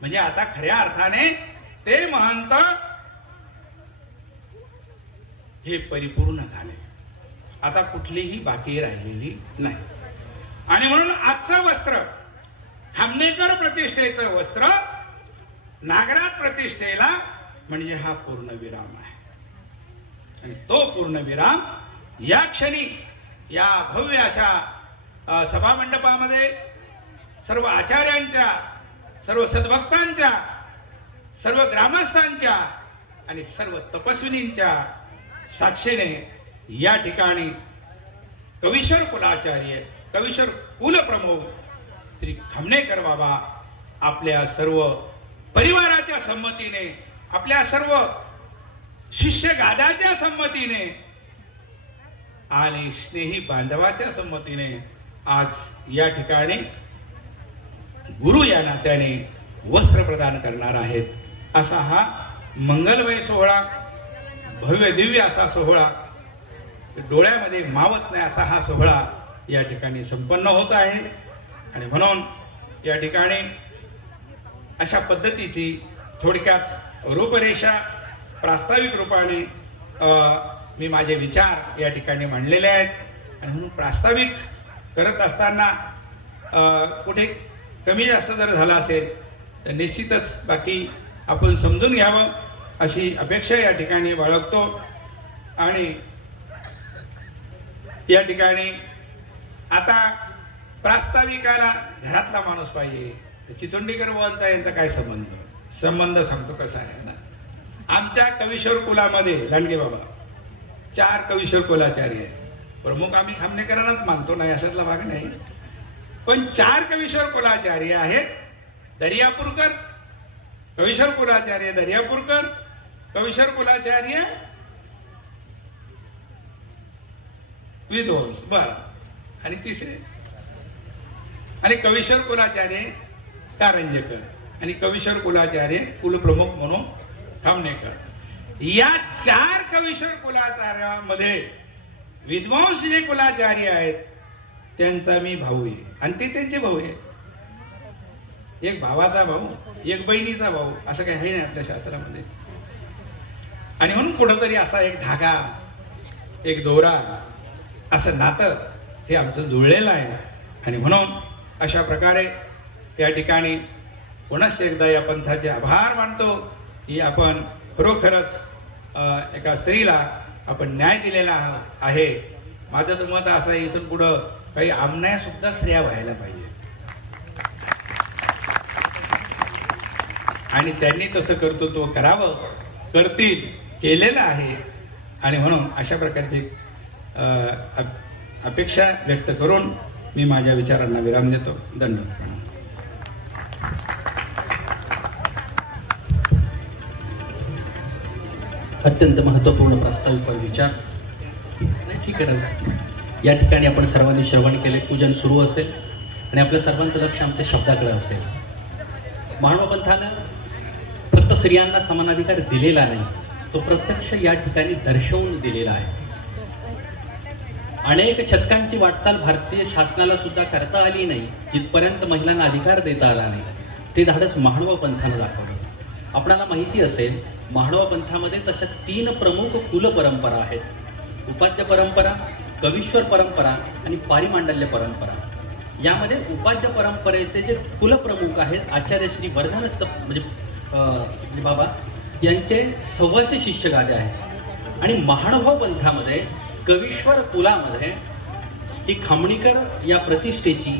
म्हणजे आता खऱ्या अर्थाने ते महंत हे परिपूर्ण झाले. आता कुठलीही बाकी राहिलेली नाही. आणि म्हणून आजचं वस्त्र, खामनेकर प्रतिष्ठेचं वस्त्र नागराज प्रतिष्ठेला म्हणजे हा पूर्ण विराम आहे. आणि तो पूर्ण विराम या क्षणी या भव्य अशा सभामंडपामध्ये सर्व आचार्यांच्या, सर्व सद्भक्तांच्या, सर्व ग्रामस्थांच्या आणि सर्व तपस्विनींच्या साक्षीने या ठिकाणी कवीश्वर कुलाचार्य, कवीश्वर कुलप्रमुख श्री खामनेकर बाबा आपल्या सर्व परिवाराच्या संमतीने, आपल्या सर्व शिष्य गादाच्या संमतीने आणि स्नेही बांधवाच्या संमतीने आज या ठिकाणी गुरु या नात्याने वस्त्र प्रदान करणार आहेत. असा हा मंगलमय सोहळा, भव्य दिव्य असा सोहळा, डोळ्यामध्ये मावत नाही असा हा सोहळा या ठिकाणी संपन्न होत आहे. आणि म्हणून या ठिकाणी अशा पद्धतीची थोडक्यात रूपरेषा प्रास्ताविक रूपाने मी माझे विचार या ठिकाणी मांडलेले आहेत. आणि म्हणून प्रास्ताविक करत असताना कुठे कमी जास्त जर झाला असेल तर निश्चितच बाकी आपण समजून घ्यावं अशी अपेक्षा या ठिकाणी बाळगतो. आणि या ठिकाणी आता प्रास्ताविकाला घरातला माणूस पाहिजे. चिचोंडीकर बुवांचा यांचा काय संबंध सांगतो कसा आहे ना. आमच्या कवीश्वर कुलामध्ये लांडगे बाबा 4 कवीश्वर कुलाचार्य आहेत. प्रमुख आम्ही खामनेकरांनाच मानतो, नाही अशातला भाग नाही, पण 4 कवीश्वर कुलाचार्य आहेत. दर्यापूरकर कवीश्वर कुलाचार्य, दर्यापूरकर कवीश्वर कुलाचार्य विध्वंस, बर, आणि तिसरे आणि कवीश्वर कुलाचार्य कारंजेकर आणि कवीश्वर कुलाचार्य कुलप्रमुख म्हणून खामनेकर. या 4 कवीश्वर कुलाचार्यामध्ये विद्वांस जे कुलाचार्य आहेत त्यांचा मी भाऊ आहे आणि ते त्यांचे भाऊ आहे. एक भावाचा भाऊ, एक बहिणीचा भाऊ, असं काही आहे नाही आपल्या शास्त्रामध्ये. आणि म्हणून कुठंतरी असा एक धागा, एक दोरा, असं नातं हे आमचं जुळलेलं आहे. आणि म्हणून अशा प्रकारे या ठिकाणी पुन्हा एकदा या पंथाचे आभार मानतो की आपण खरोखरच एका स्त्रीला आपण न्याय दिलेला आहे. माझं तर मत असं आहे, इथून पुढं काही आमन्या सुद्धा स्त्रिया व्हायला पाहिजे. आणि त्यांनी तसं कर्तृत्व करावं, करतील, केलेलं आहे. आणि म्हणून अशा प्रकारची अपेक्षा व्यक्त करून मी माझ्या विचारांना विराम देतो. धन्यवाद. अत्यंत महत्त्वपूर्ण प्रास्ताविक विचार. ठीक आहे, या ठिकाणी आपण सर्वांनी श्रवण केले. पूजन सुरू असेल आणि आपल्या सर्वांचं लक्ष आमच्या शब्दाकडे असेल. मानव पंथानं फक्त स्त्रियांना समानाधिकार दिलेला नाही, तो प्रत्यक्ष या ठिकाणी दर्शवून दिलेला आहे. अनेक शतकांची वाटचाल भारतीय शासनाला सुद्धा करता आली नाही जिथपर्यंत महिलांना अधिकार देता आला नाही. ते धाडस मानव पंथानं दाखवलं. आपणाला माहिती असेल, मानव पंथामध्ये तशा 3 प्रमुख कुल परंपरा आहेत. उपाध्य परंपरा, कवीश्वर परंपरा आणि पारिमांडल्य परंपरा. यामध्ये उपाध्य परंपरेचे जे कुलप्रमुख आहेत आचार्य श्री वर्धनस्थ म्हणजे बाबा यांचे 126 शिष्य गादे आहेत. आणि महानुभाव पंथामध्ये कवीश्वर कुलामध्ये ही खामणीकर या प्रतिष्ठेची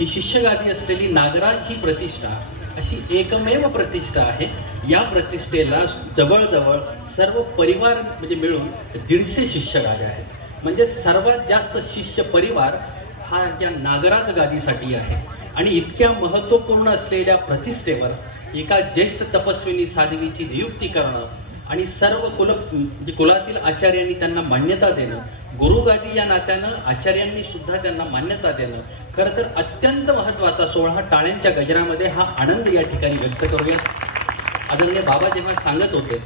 ही शिष्यगादी असलेली नागराज ही प्रतिष्ठा अशी एकमेव प्रतिष्ठा आहे. या प्रतिष्ठेला जवळजवळ सर्व परिवार म्हणजे मिळून 150 शिष्यगाद्या आहेत. म्हणजे सर्वात जास्त शिष्य परिवार हा या नागराज गादीसाठी आहे. आणि इतक्या महत्त्वपूर्ण असलेल्या प्रतिष्ठेवर एका ज्येष्ठ तपस्विनी साध्वीची नियुक्ती करणं आणि सर्व कुलातील आचार्यांनी त्यांना मान्यता देणं, गुरुगादी या नात्यानं आचार्यांनी सुद्धा त्यांना मान्यता देणं, खरं तर अत्यंत महत्त्वाचा सोहळा. टाळ्यांच्या गजरामध्ये हा आनंद या ठिकाणी व्यक्त करूया. आदरणीय बाबा जेव्हा सांगत होते,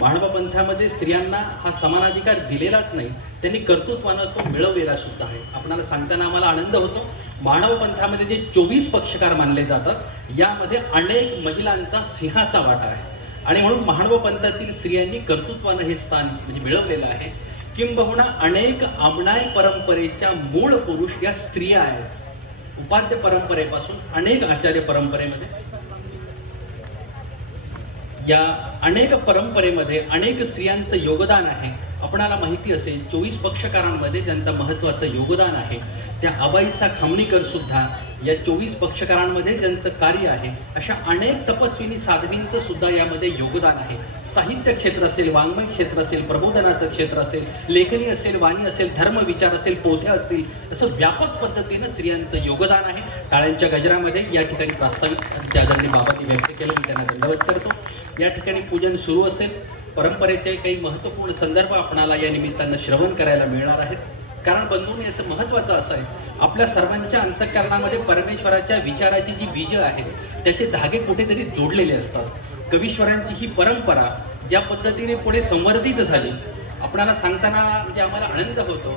माळवा पंथामध्ये स्त्रियांना हा समानाधिकार दिलेलाच नाही, त्यांनी कर्तृत्वानं तो मिळवलेला सुद्धा आहे. आपणाला सांगताना आम्हाला आनंद होतो. मानव पंथामध्ये जे 24 पक्षकार मानले जातात, यामध्ये अनेक महिलांचा सिंहाचा वाटा आहे. आणि म्हणून मानव पंथातील स्त्रियांनी कर्तृत्वानं हे स्थान म्हणजे मिळवलेलं आहे. किंबहुना अनेक आमनाय परंपरेच्या मूळ पुरुष या स्त्रिया आहेत. उपाध्य परंपरेपासून अनेक आचार्य परंपरेमध्ये, या अनेक परंपरेमध्ये अनेक स्त्रियांचं योगदान आहे. आपणाला माहिती असेल 24 पक्षकारांमध्ये ज्यांचं महत्त्वाचं योगदान आहे, त्या आबाईसा खामणीकर सुद्धा या 24 पक्षकारांमध्ये ज्यांचं कार्य आहे. अशा अनेक तपस्विनी साध्वींचं सुद्धा यामध्ये योगदान आहे. साहित्य क्षेत्र असेल, वाङ्मय क्षेत्र असेल, प्रबोधनाचं क्षेत्र असेल, लेखनी असेल, वाणी असेल, धर्मविचार असेल, पोथ्या असतील, असं व्यापक पद्धतीनं स्त्रियांचं योगदान आहे. टाळ्यांच्या गजरामध्ये या ठिकाणी प्रास्ताविक आदरणीय बाबांनी व्यक्त केलं, मी त्यांना दंडवत करतो. या ठिकाणी पूजन सुरू असेल. परंपरेचे काही महत्त्वपूर्ण संदर्भ आपणाला या निमित्तानं श्रवण करायला मिळणार आहेत. कारण बंधूंनो, याचं महत्त्वाचं असं आहे, आपल्या सर्वांच्या अंतःकरणामध्ये परमेश्वराच्या विचाराची जी बीज आहेत, त्याचे धागे कुठेतरी जोडलेले असतात. कवीश्वरांची ही परंपरा ज्या पद्धतीने पुढे संवर्धित झाली, आपणाला सांगताना म्हणजे आम्हाला आनंद होतो.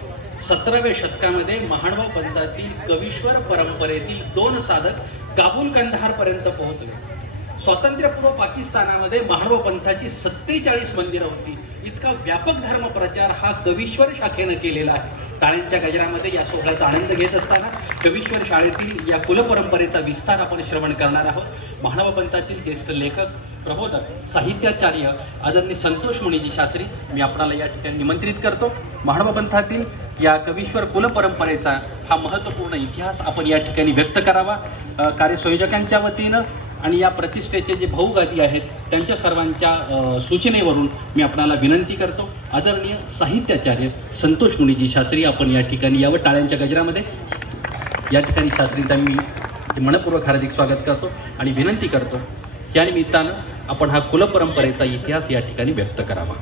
17व्या शतकामध्ये महानुभाव पंथातील कवीश्वर परंपरेतील 2 साधक काबूल कंधारपर्यंत पोहोचले. स्वातंत्र्यपूर्व पाकिस्तानामध्ये महानुभाव पंथाची 47 मंदिरं होती. इतका व्यापक धर्मप्रचार हा कवीश्वर शाखेनं केलेला आहे. टाळ्यांच्या गजरामध्ये या सोहळ्याचा आनंद घेत असताना कवीश्वर शाळेतील या कुलपरंपरेचा विस्तार आपण श्रवण करणार आहोत. महानुभाव पंथातील ज्येष्ठ लेखक, प्रबोधक, साहित्याचार्य आदरणीय संतोष मुनीजी शास्त्री मी आपल्याला या ठिकाणी निमंत्रित करतो. महानुभाव पंथातील या कवीश्वर कुलपरंपरेचा हा महत्त्वपूर्ण इतिहास आपण या ठिकाणी व्यक्त करावा. कार्यसंयोजकांच्या वतीनं आणि या प्रतिष्ठेचे जे भाऊगादी आहेत त्यांच्या सर्वांच्या सूचनेवरून मी आपणाला विनंती करतो. आदरणीय साहित्याचार्य संतोष मुनीजी शास्त्री आपण या ठिकाणी यावं. टाळ्यांच्या गजरामध्ये या ठिकाणी शास्त्रींचा मी मनपूर्वक हार्दिक स्वागत करतो आणि विनंती करतो, या निमित्तानं आपण हा कुलपरंपरेचा इतिहास या ठिकाणी व्यक्त करावा.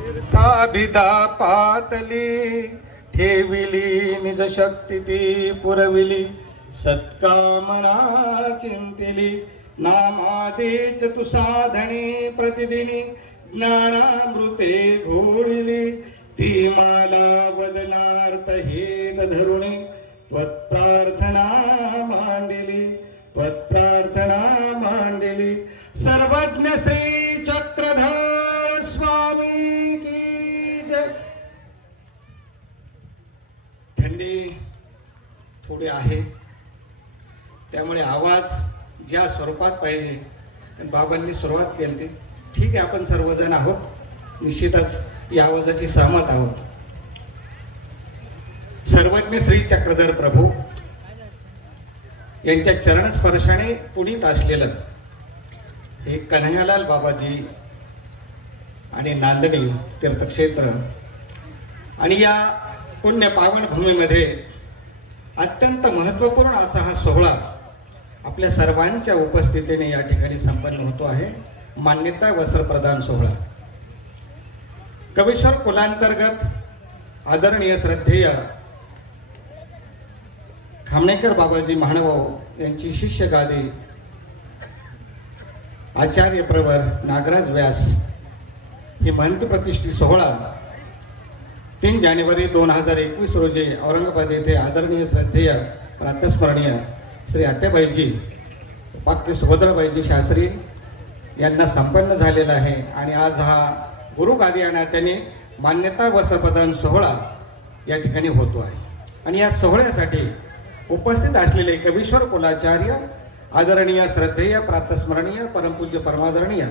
तीर्थाभिधा पातली ठेविली निज शक्ती ती पुरविली सत्कामना चिंतिली नामादेच तु साधने प्रतिदिनी ज्ञानामृते घोळिली ती माला वदनार्थ हेत धरुणी त्वत्प्रार्थना मांडिली सर्वज्ञ श्री चक्रधर स्वामी की जय. थंडी थोडी आहे, त्यामुळे आवाज ज्या स्वरूपात पाहिजे बाबांनी सुरुवात केली ठीक आहे. आपण सर्वजण आहोत, निश्चितच या आवाजाची सहमत आहोत. सर्वज्ञ श्री चक्रधर प्रभू यांच्या चरणस्पर्शाने पुनीत असलेलं हे कन्हैयालाल बाबाजी आणि नांदणी तीर्थक्षेत्र आणि या पुण्य पावन भूमीमध्ये अत्यंत महत्त्वपूर्ण असा हा सोहळा आपल्या सर्वांच्या उपस्थितीने या ठिकाणी संपन्न होतो आहे. मान्यता वस्त्र प्रदान सोहळा कवीश्वर कुलांतर्गत आदरणीय श्रद्धेय खामणेकर बाबाजी महानुभाव यांची शिष्य गादी आचार्य प्रवर नागराज व्यास ही महंत प्रतिष्ठी सोहळा 3 जानेवारी 2021 रोजी औरंगाबाद येथे आदरणीय श्रद्धेय प्रातस्मरणीय श्री आत्याबाईजी उपाख्य सुभद्राबाईजी शास्त्री यांना संपन्न झालेला आहे आणि आज हा गुरु गादी आणि त्याने मान्यता व संप्रदान सोहळा या ठिकाणी होतो आहे. आणि या सोहळ्यासाठी उपस्थित असलेले कवीश्वर कुलाचार्य आदरणीय श्रद्धेय प्रातस्मरणीय परमपूज्य परमादरणीय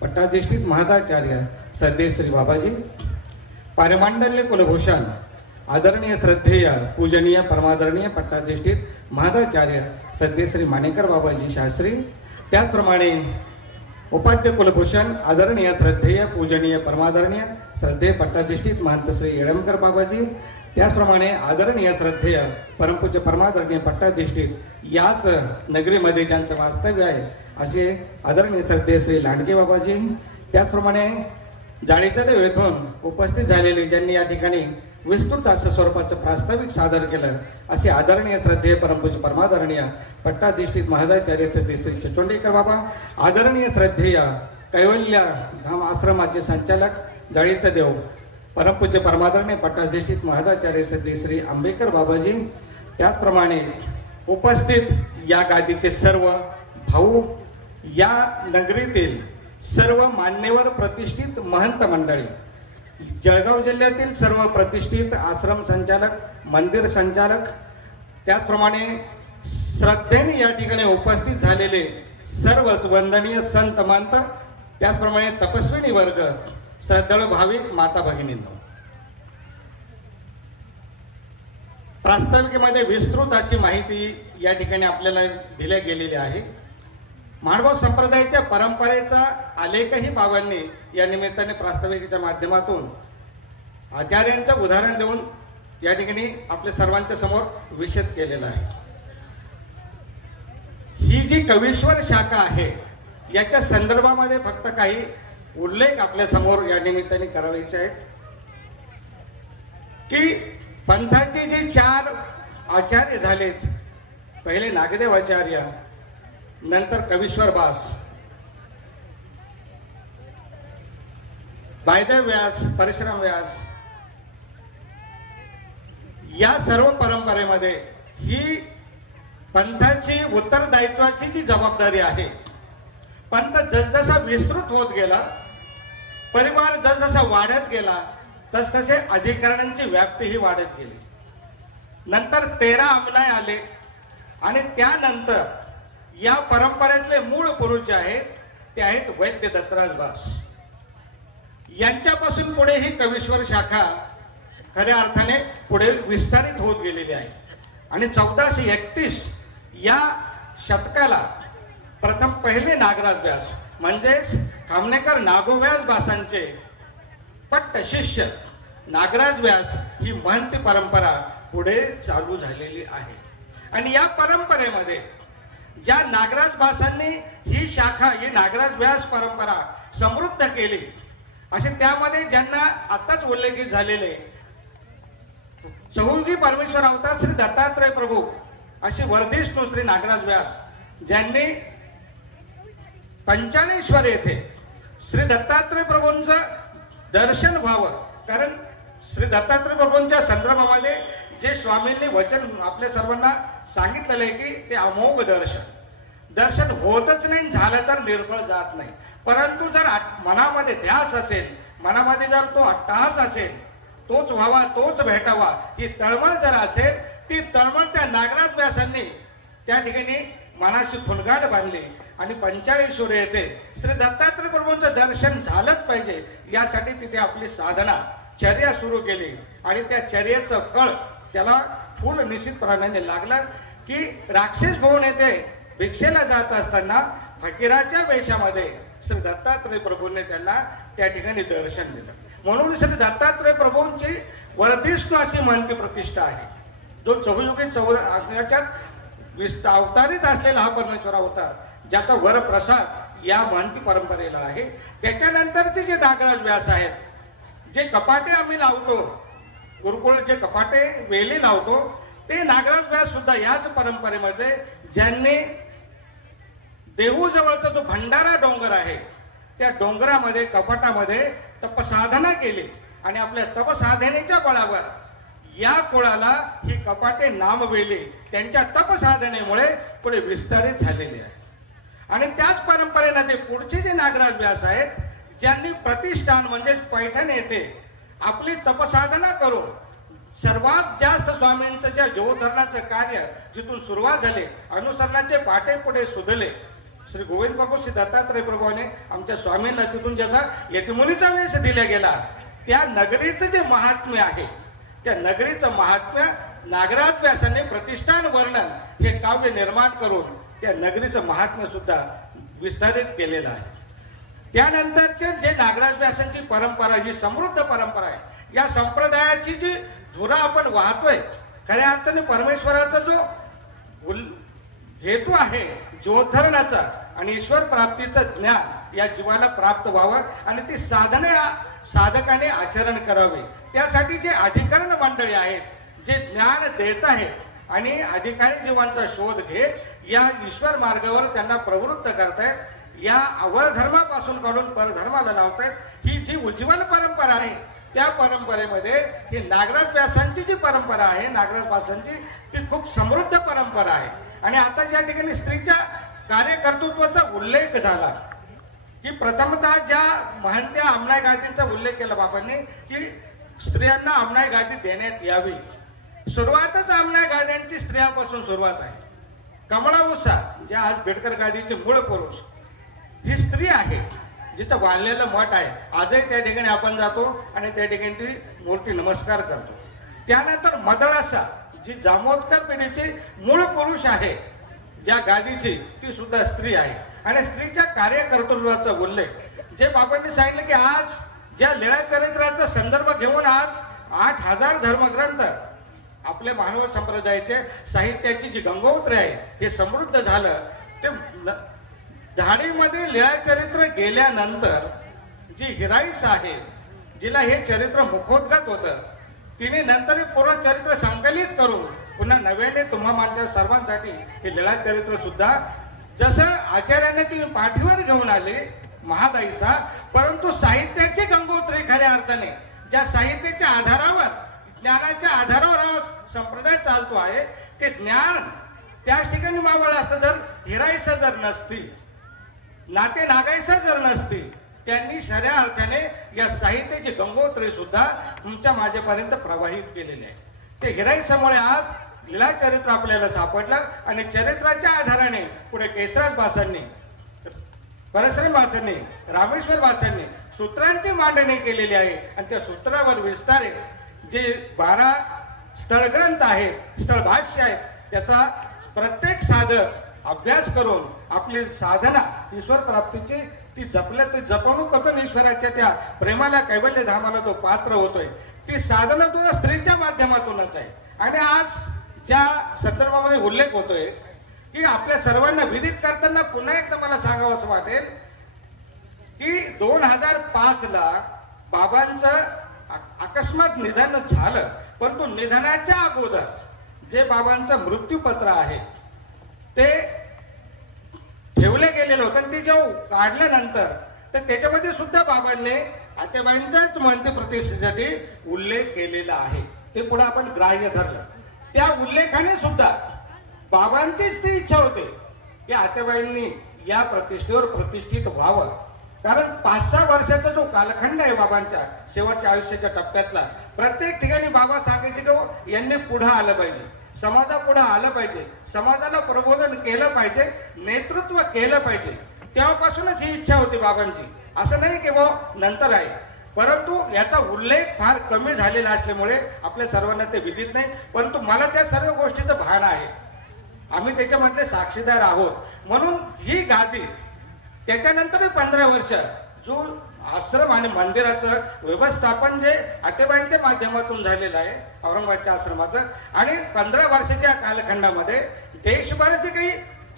पट्टाधिष्ठित महादाचार्य सद्य श्री बाबाजी पारिमांडल्य कुलभूषण आदरणीय श्रद्धेय पूजनीय परमादरणीय पट्टाधिष्ठित महादाचार्य सद्य श्री माणेकर बाबाजी शास्त्री, त्याचप्रमाणे उपाध्य कुलभूषण आदरणीय श्रद्धेय पूजनीय परमादरणीय श्रद्धेय पट्टाधिष्ठित महंत श्री येळंबकर बाबाजी, त्याचप्रमाणे आदरणीय श्रद्धेय परमपूज्य परमादरणीय पट्टाधिष्ठित याच नगरीमध्ये ज्यांचं वास्तव्य आहे असे आदरणीय श्रद्धेय श्री लांडगे बाबाजी, त्याचप्रमाणे जाळीचा देव येथून उपस्थित झालेले ज्यांनी या ठिकाणी विस्तृत असं स्वरूपाचं प्रास्ताविक सादर केलं असे आदरणीय श्रद्धेय परमपूज्य परमादरणीय पट्टाधिष्ठित महादाचार्य सद्य श्री चचोंडेकर बाबा, आदरणीय श्रद्धेय कैवल्य धाम आश्रमाचे संचालक जाळीचा देव परमपूज्य परमादरणीय पट्टाधिष्ठित महादाचार्य सद्य श्री आंबेकर बाबाजी, त्याचप्रमाणे उपस्थित या गादीचे सर्व भाऊ, या नगरीतील सर्व मान्यवर प्रतिष्ठित महंत मंडळी, जळगाव जिल्ह्यातील सर्व प्रतिष्ठित आश्रम संचालक, मंदिर संचालक, त्याचप्रमाणे श्रद्धेने या ठिकाणी उपस्थित झालेले सर्वच वंदनीय संत महंत, त्याचप्रमाणे तपस्विनी वर्ग, श्रद्धाळू भाविक माता भगिनींनो, प्रास्ताविकेमध्ये विस्तृत अशी माहिती या ठिकाणी आपल्याला दिल्या गेलेली आहे. माणभाव संप्रदायाच्या परंपरेचा आलेखही बाबांनी या निमित्ताने प्रास्ताविकेच्या माध्यमातून आचार्यांचं उदाहरण देऊन या ठिकाणी आपल्या सर्वांच्या समोर विशद केलेला आहे. ही जी कवीश्वर शाखा आहे याच्या संदर्भामध्ये फक्त काही उल्लेख आपल्या समोर या निमित्ताने करायचे आहेत की पंथाचे जे 4 आचार्य झालेत, पहिले नागदेव आचार्य, नंतर कवीश्वर बास, वायदेव व्यास, परशुराम व्यास, या सर्व परंपरेमध्ये ही पंथाची उत्तरदायित्वाची जी जबाबदारी आहे, पंथ जसजसा विस्तृत होत गेला, परिवार जसजसा वाढत गेला, तसतसे अधिकाऱ्यांची व्याप्तीही वाढत गेली. नंतर 13 अनुयायी आले आणि त्यानंतर या परंपरेतले मूळ पुरुष जे आहेत ते आहेत वैद्य दत्तराज बास. यांच्यापासून पुढे ही कवीश्वर शाखा खऱ्या अर्थाने पुढे विस्तारित होत गेलेली आहे. आणि 1431 या शतकाला प्रथम पहिले नागराज व्यास म्हणजेच खामणेकर नागोव्यास बासांचे पट्ट शिष्य नागराज व्यास ही महंती परंपरा पुढे चालू झालेली आहे. आणि या परंपरेमध्ये ज्या नागराज बासांनी ही शाखा, ही नागराज व्यास परंपरा समृद्ध केली, असे त्यामध्ये ज्यांना आताच उल्लेखित झालेले चौघी परमेश्वर अवतार श्री दत्तात्रय प्रभू अशी वर्धिष्णू श्री नागराज व्यास, ज्यांनी पंचानेश्वर येथे श्री दत्तात्रय प्रभूंचं दर्शन व्हावं, कारण श्री दत्तात्रय प्रभूंच्या संदर्भामध्ये जे स्वामींनी वचन आपल्या सर्वांना सांगितलेलं आहे की ते अमोघ दर्शन होतच नाही, झालं तर निर्फळ जात नाही. परंतु जर मनामध्ये ध्यास असेल, मनामध्ये जर तो अट्टहास असेल, तोच व्हावा, तोच भेटावा, ही तळमळ जर असेल, ती तळमळ त्या नागराज व्यासांनी त्या ठिकाणी मनाशी फुलगाड बांधली आणि पंचाळेश्वर येथे श्री दत्तात्रय प्रभूंचं दर्शन झालंच पाहिजे यासाठी तिथे आपली साधना चर्या सुरू केली. आणि त्या चर्येचं फळ त्याला फुल निश्चितपणाने लागलं की राक्षस भवन येथे भिक्षेला जात असताना फकीराच्या वेशामध्ये श्री दत्तात्रय प्रभूंनी त्यांना त्या ठिकाणी दर्शन दिलं. म्हणून श्री दत्तात्रय प्रभूंची वर्धिष्णू अशी महंती प्रतिष्ठा आहे. जो चहुयुगी अवतारित असलेला हा परमेश्वर अवतार, ज्याचा वरप्रसाद या महंती परंपरेला आहे. त्याच्यानंतरचे जे नागराज व्यास आहेत, जे कपाटे आम्ही लावतो, गुरुकुळचे कपाटे वेली लावतो, ते नागराज व्यास सुद्धा याच परंपरेमध्ये ज्यांनी देहूजवळचा जो भंडारा डोंगर आहे त्या डोंगरामध्ये कपाटामध्ये तपसाधना केली आणि आपल्या तपसाधनेच्या बळावर या कुळाला ही कपाटे नामवेली त्यांच्या तपसाधनेमुळे पुढे विस्तारित झालेली आहे. आणि त्याच परंपरेनं ते पुढचे जे नागराज व्यास आहेत, ज्यांनी प्रतिष्ठान म्हणजे पैठण येथे आपली तपसाधना करून सर्वात जास्त स्वामींचं ज्या जीवधरणाचं कार्य जिथून सुरुवात झाली, अनुसरणाचे पाटे पुढे सुधले. श्री गोविंद प्रभू श्री दत्तात्रय प्रभूने आमच्या स्वामींना तिथून जसा यतिमुनीचा वेश दिला गेला, त्या नगरीचं जे महात्म्य आहे, त्या नगरीचं महात्म्य नागराज व्यासाने प्रतिष्ठान वर्णन हे काव्य निर्माण करून त्या नगरीचं महात्म्य सुद्धा विस्तारित केलेलं आहे. त्यानंतरचे जे नागराज व्यासांची परंपरा ही समृद्ध परंपरा आहे. या संप्रदायाची जी धुरा आपण वाहतोय, खऱ्या अर्थाने परमेश्वराचा जो हेतू आहे जीवोद्धरणाचा आणि ईश्वर प्राप्तीचं ज्ञान या जीवाला प्राप्त व्हावं आणि ती साधकाने आचरण करावे, त्यासाठी जे अधिकरण मंडळी आहेत, जे ज्ञान देत आहेत आणि अधिकारी जीवांचा शोध घेत या ईश्वर मार्गावर त्यांना प्रवृत्त करतायत, या अवर धर्मापासून काढून परधर्माला लावतायत. ही जी उज्ज्वल परंपरा आहे, त्या परंपरेमध्ये ही नागराज व्यासांची जी परंपरा आहे, नागराज व्यासांची ती खूप समृद्ध परंपरा आहे. आणि आता ज्या ठिकाणी स्त्रीच्या कार्यकर्तृत्वाचा उल्लेख झाला की प्रथमतः ज्या महंत्या आमनाय गादींचा उल्लेख केला बाबांनी की स्त्रियांना आमनाय गादी देण्यात यावी. सुरुवातच आमनाय गाद्यांची स्त्रियांपासून सुरुवात आहे. कमळा उषा ज्या आज बेडकर गादीचे मूळ पुरुष, ही स्त्री आहे जिचं वाढलेलं मठ आहे. आजही त्या ठिकाणी आपण जातो आणि त्या ठिकाणी ती मूर्ती नमस्कार करतो. त्यानंतर मदळासा जी जामोदकर पिढीची मूळ पुरुष आहे ज्या गादीची, ती सुद्धा स्त्री आहे. आणि स्त्रीच्या कार्यकर्तृत्वाचा उल्लेख जे बाबांनी सांगितलं की आज ज्या लीळा चरित्राचा संदर्भ घेऊन आज 8,000 धर्मग्रंथ आपल्या मानव संप्रदायाचे साहित्याची जी गंगोत्री आहे हे समृद्ध झालं. ते झाडीमध्ये लीळा चरित्र गेल्यानंतर जी हिराईस आहे, जिला हे चरित्र मुखोद्गत होतं, तिने नंतर पूर्ण चरित्र संकलित करून पुन्हा नव्याने तुम्हा माझ्या सर्वांसाठी हे लीळा चरित्र सुद्धा जसं आचार्याने तिने पाठीवर घेऊन आले महादाईसा, परंतु साहित्याचे गंगोत्री खऱ्या अर्थाने ज्या साहित्याच्या आधारावर, ज्ञानाच्या आधारावर हा संप्रदाय चालतो आहे, ते ज्ञान त्याच ठिकाणी मावळलं असतं जर हिराईसा जर नसती, नाते नागाईसा जर नसती, त्यांनी खऱ्या अर्थाने या साहित्याची गंगोत्री सुद्धा तुमच्या माझ्यापर्यंत प्रवाहित केलेले आहे. ते हिराईसामुळे आज लीळा चरित्र आपल्याला सापडलं आणि चरित्राच्या आधाराने पुढे केशराज भासांनी, परशुराम भासांनी, रामेश्वर भासांनी सूत्रांची मांडणी केलेली आहे. आणि त्या सूत्रावर विस्तारित जे 12 स्थळग्रंथ आहेत, स्थळभाष्य आहेत, त्याचा प्रत्येक साधक अभ्यास करून आपली साधना ईश्वर प्राप्तीची ती जपल्या, ती जपणूक करून ईश्वराच्या त्या प्रेमाला, कैवल्य धामाला तो पात्र होतोय. ती साधना तो स्त्रीच्या माध्यमातूनच आहे. आणि आज ज्या संदर्भामध्ये उल्लेख होतोय की आपल्या सर्वांना विदित करताना पुन्हा एकदा मला सांगावं असं वाटेल की 2005 ला बाबांचं अकस्मात निधन झालं, परंतु निधनाच्या अगोदर जे बाबांचं मृत्यूपत्र आहे ते ठेवले गेलेलं होतं. ते जेव्हा काढल्यानंतर तर त्याच्यामध्ये सुद्धा बाबांनी आत्याबाईंच्याच महंती प्रतिष्ठेसाठी उल्लेख केलेला आहे. ते पुढे आपण ग्राह्य धरलं. त्या उल्लेखाने सुद्धा बाबांचीच ती इच्छा होते की आत्याबाईंनी या प्रतिष्ठेवर प्रतिष्ठित व्हावं. कारण 5-6 वर्षाचा जो कालखंड आहे बाबांच्या शेवटच्या आयुष्याच्या टप्प्यातला, प्रत्येक ठिकाणी बाबा सांगायचे की यांनी पुढे आलं पाहिजे, समाजापुढे आलं पाहिजे, समाजाला प्रबोधन केलं पाहिजे, नेतृत्व केलं पाहिजे. तेव्हापासूनच ही इच्छा होती बाबांची. असं नाही की नंतर आहे, परंतु याचा उल्लेख फार कमी झालेला असल्यामुळे आपल्या सर्वांना ते विदित नाही. परंतु मला त्या सर्व गोष्टीचं भान आहे, आम्ही त्याच्यामधले साक्षीदार आहोत. म्हणून ही गादी त्याच्यानंतर 15 वर्ष जो आश्रम आणि मंदिराचं व्यवस्थापन जे आतेबाईंच्या माध्यमातून झालेलं आहे औरंगाबादच्या आश्रमाचं, आणि 15 वर्षाच्या कालखंडामध्ये देशभर जे काही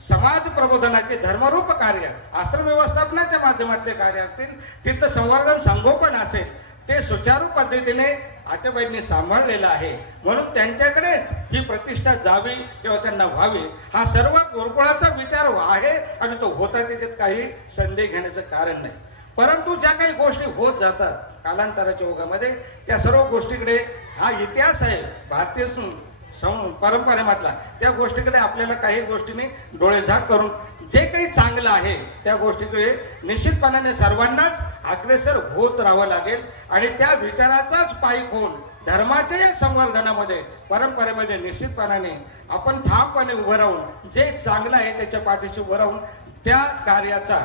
समाज प्रबोधनाचे धर्मरूप कार्य, आश्रम व्यवस्थापनाच्या माध्यमातले कार्य असतील, तिथं संवर्धन संगोपन असेल, ते सुचारू पद्धतीने आतेबाईंनी सांभाळलेलं आहे. म्हणून त्यांच्याकडेच ही प्रतिष्ठा जावी किंवा त्यांना व्हावी हा सर्व गुरुकुळाचा विचार आहे आणि तो होता, त्याच्यात काही संदेह घेण्याचं कारण नाही. परंतु ज्या काही गोष्टी होत जातात कालांतराच्या ओघामध्ये त्या सर्व गोष्टीकडे हा इतिहास आहे भारतीय परंपरेमधला, त्या गोष्टीकडे आपल्याला काही गोष्टींनी डोळेझाक करून जे काही चांगलं आहे त्या गोष्टीकडे निश्चितपणाने सर्वांनाच अग्रेसर होत राहावं लागेल आणि त्या विचाराचाच पायी होऊन धर्माच्या या संवर्धनामध्ये परंपरेमध्ये निश्चितपणाने आपण ठामपणे उभं राहून जे चांगलं आहे त्याच्या पाठीशी उभं राहून त्या कार्याचा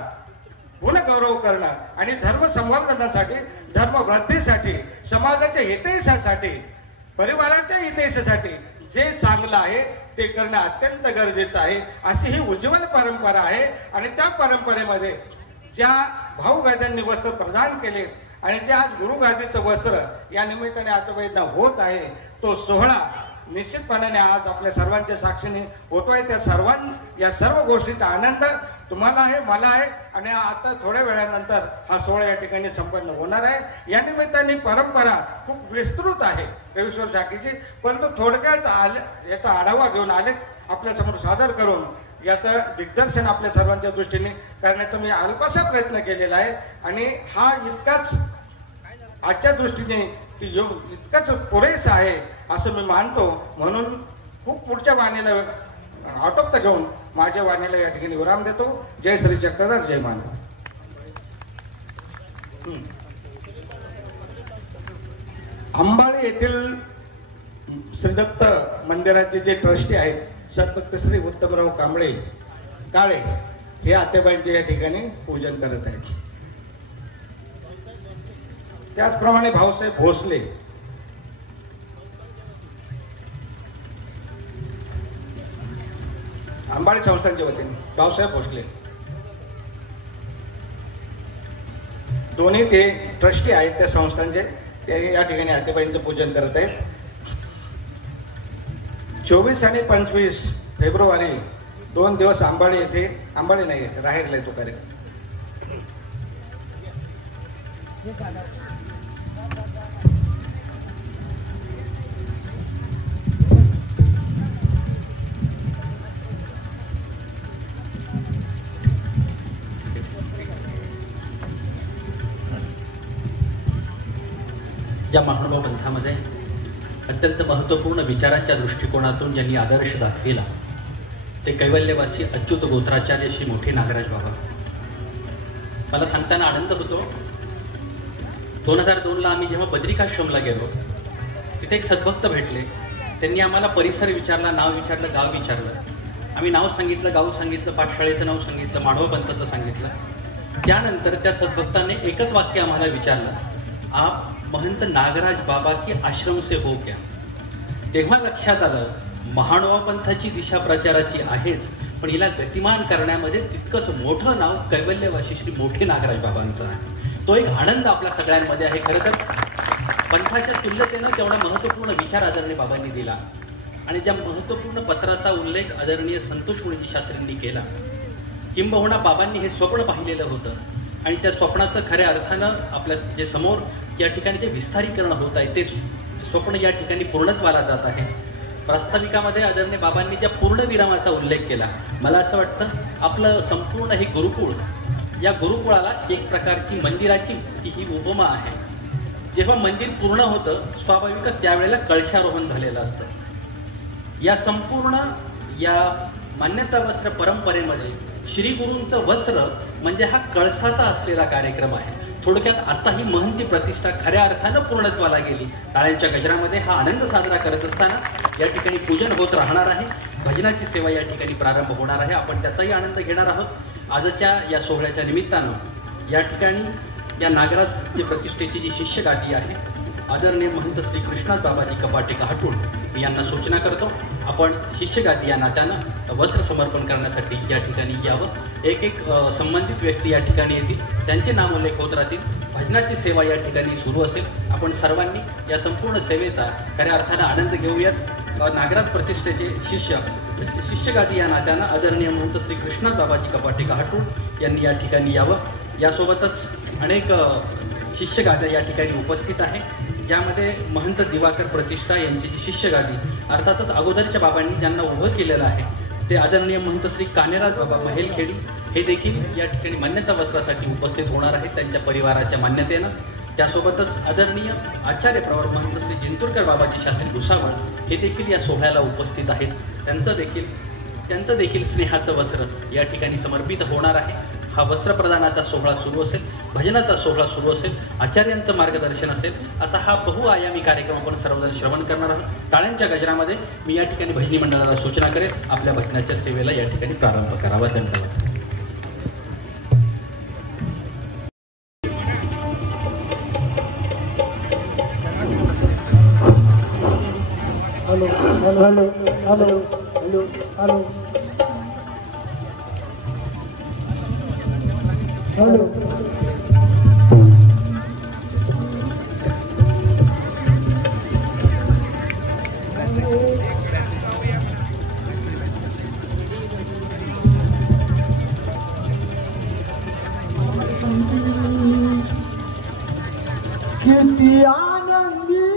पुनर्गौरव करणं आणि धर्म संवर्धनासाठी, धर्मवृद्धीसाठी, समाजाच्या हितैषासाठी, परिवाराच्या हितैषासाठी जे चांगलं आहे ते करणं अत्यंत गरजेचं आहे. अशी ही उज्ज्वल परंपरा आहे आणि त्या परंपरेमध्ये ज्या भाऊगाद्यांनी वस्त्र प्रदान केले आणि जे आज गुरुगादीचं वस्त्र या निमित्ताने आताबाईंना होत आहे तो सोहळा निश्चितपणाने आज आपल्या सर्वांच्या साक्षीने होतोय. त्या या सर्व गोष्टीचा आनंद तुम्हाला आहे, मला आहे आणि आता थोड्या वेळानंतर हा सोहळा या ठिकाणी संपन्न होणार आहे. या निमित्ताने परंपरा खूप विस्तृत आहे कवीश्वर शाखेची, परंतु थोडक्यात याचा आढावा घेऊन आले आपल्या समोर सादर करून याचं दिग्दर्शन आपल्या सर्वांच्या दृष्टीने करण्याचा मी अल्पसा प्रयत्न केलेला आहे आणि हा इतकाच आजच्या दृष्टीने इतकंच पुरेसं आहे असं मी मानतो. म्हणून खूप पुढच्या वाणीला आटोपता घेऊन माझ्या वाणीला या ठिकाणी विराम देतो. जय श्री चक्रधर, जय मानव. अंबाळी येथील श्री दत्त मंदिराचे जे ट्रस्टी आहेत सद्भक्त श्री उत्तमराव काळे हे आतेबाईंचे या ठिकाणी पूजन करत आहेत. त्याचप्रमाणे भाऊसाहेब भोसले अंबाडी संस्थांच्या वतीने भाऊसाहेब भोसले दोन्ही ते ट्रस्टी आहेत त्या संस्थांचे, ते या ठिकाणी आतेबाईंचं पूजन करत आहेत. 24 आणि 25 फेब्रुवारी 2 दिवस अंबाडी येथे, अंबाडी नाही राहेरला तो कार्यक्रम. ज्या महानुभाव पंथामध्ये अत्यंत महत्त्वपूर्ण विचारांच्या दृष्टिकोनातून ज्यांनी आदर्श दाखविला ते कैवल्यवासी अच्युत गोत्राचार्य श्री मोठे नागराज बाबा. मला सांगताना आनंद होतो. 2002ला आम्ही जेव्हा बद्रिकाश्रमला गेलो तिथे एक सद्भक्त भेटले. त्यांनी आम्हाला परिसर विचारला, नाव विचारलं, गाव विचारलं. आम्ही नाव सांगितलं, गाव सांगितलं, पाठशाळेचं नाव सांगितलं, माधव पंथाचं सांगितलं. त्यानंतर त्या सद्भक्ताने एकच वाक्य आम्हाला विचारलं, आप महंत नागराज बाबा की आश्रम से हो क्या. तेव्हा लक्षात आलं महानुभाव पंथाची दिशा प्रचाराची आहेच, पण हिला गतिमान करण्यामध्ये तितकंच मोठं नाव कैवल्यवासी श्री मोठे नागराज बाबांचं आहे. तो एक आनंद आपल्या सगळ्यांमध्ये आहे. खरं तर पंथाच्या तुल्यतेनं तेवढा महत्त्वपूर्ण विचार आदरणीय बाबांनी दिला आणि ज्या महत्त्वपूर्ण पत्राचा उल्लेख आदरणीय संतोष मुळजी शास्त्रींनी केला, किंबहुना बाबांनी हे स्वप्न पाहिलेलं होतं आणि त्या स्वप्नाचं खऱ्या अर्थानं आपल्या जे समोर या ठिकाणी जे विस्तारीकरण होत आहे ते स्वप्न या ठिकाणी पूर्णत्वाला जात आहे. प्रास्ताविकामध्ये आदरणीय बाबांनी ज्या पूर्णविरामाचा उल्लेख केला, मला असं वाटतं आपलं संपूर्ण हे गुरुकुळ, या गुरुकुळाला एक प्रकारची मंदिराची ही उपमा आहे. जेव्हा मंदिर पूर्ण होतं स्वाभाविकच त्यावेळेला कळशारोहण झालेलं असतं. या संपूर्ण या मान्यता वस्त्र परंपरेमध्ये श्री गुरूंचं वस्त्र म्हणजे हा कळसाचा असलेला कार्यक्रम आहे. थोडक्यात आता ही महंती प्रतिष्ठा खऱ्या अर्थानं पूर्णत्वाला गेली. टाळ्यांच्या गजरामध्ये हा आनंद साजरा करत असताना या ठिकाणी पूजन होत राहणार आहे. भजनाची सेवा या ठिकाणी प्रारंभ होणार आहे. आपण त्याचाही आनंद घेणार आहोत. आजच्या या सोहळ्याच्या निमित्तानं या ठिकाणी या नागराज प्रतिष्ठेची जी शिष्यगाठी आहे आदरणीय महंत श्री कृष्णात बाबाजी कपाटे कहाटूळ मी यांना सूचना करतो, आपण शिष्यगाठी या नात्यानं वस्त्र समर्पण करण्यासाठी या ठिकाणी यावं. एक संबंधित व्यक्ती या ठिकाणी येतील, त्यांचे नामोल्लेख होत राहतील. भजनाची सेवा या ठिकाणी सुरू असेल. आपण सर्वांनी या संपूर्ण सेवेचा खऱ्या अर्थानं आनंद घेऊयात. नागराज प्रतिष्ठेचे शिष्यगाठी या नात्यानं आदरणीय महंत श्री कृष्णात बाबाजी कपाटे कहाटूळ यांनी या ठिकाणी यावं. यासोबतच अनेक शिष्यगाथा या ठिकाणी उपस्थित आहे, ज्यामध्ये महंत दिवाकर प्रतिष्ठा यांची जी शिष्यगादी अर्थातच अगोदरच्या बाबांनी ज्यांना उभं केलेलं आहे ते आदरणीय महंत श्री कानेराज बाबा महेलखेडी हे देखील या ठिकाणी मान्यता वस्त्रासाठी उपस्थित होणार आहेत त्यांच्या परिवाराच्या मान्यतेनं. त्यासोबतच आदरणीय आचार्य प्रवर महंत श्री जिंतूरकर बाबाजी शास्त्री भुसावळ हे देखील या सोहळ्याला उपस्थित आहेत. त्यांचं देखील स्नेहाचं वस्त्र या ठिकाणी समर्पित होणार आहे. हा वस्त्रप्रदानाचा सोहळा सुरू असेल, भजनाचा सोहळा सुरू असेल, आचार्यांचं मार्गदर्शन असेल, असा हा बहुआयामी कार्यक्रम आपण सर्वजण श्रवण करणार आहोत. टाळ्यांच्या गजरामध्ये मी या ठिकाणी भजनी मंडळाला सूचना करेन आपल्या भजनाच्या सेवेला या ठिकाणी प्रारंभ करावा. धन्यवाद. Hello hello hello hello hello hello hello किती आनंदी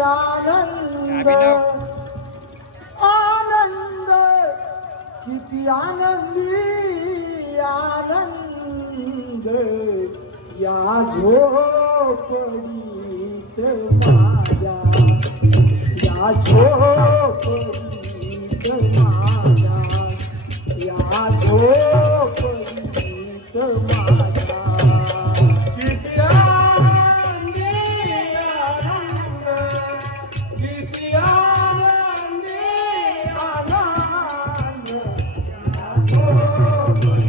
आनंद आनंद किती आनंदी आनंद या झोपडीत माझ्या या झोपडीत माझ्या या झोपडीत माझ्या किती आनंदी आनंद किती आनंदी आनंद या झोपडीत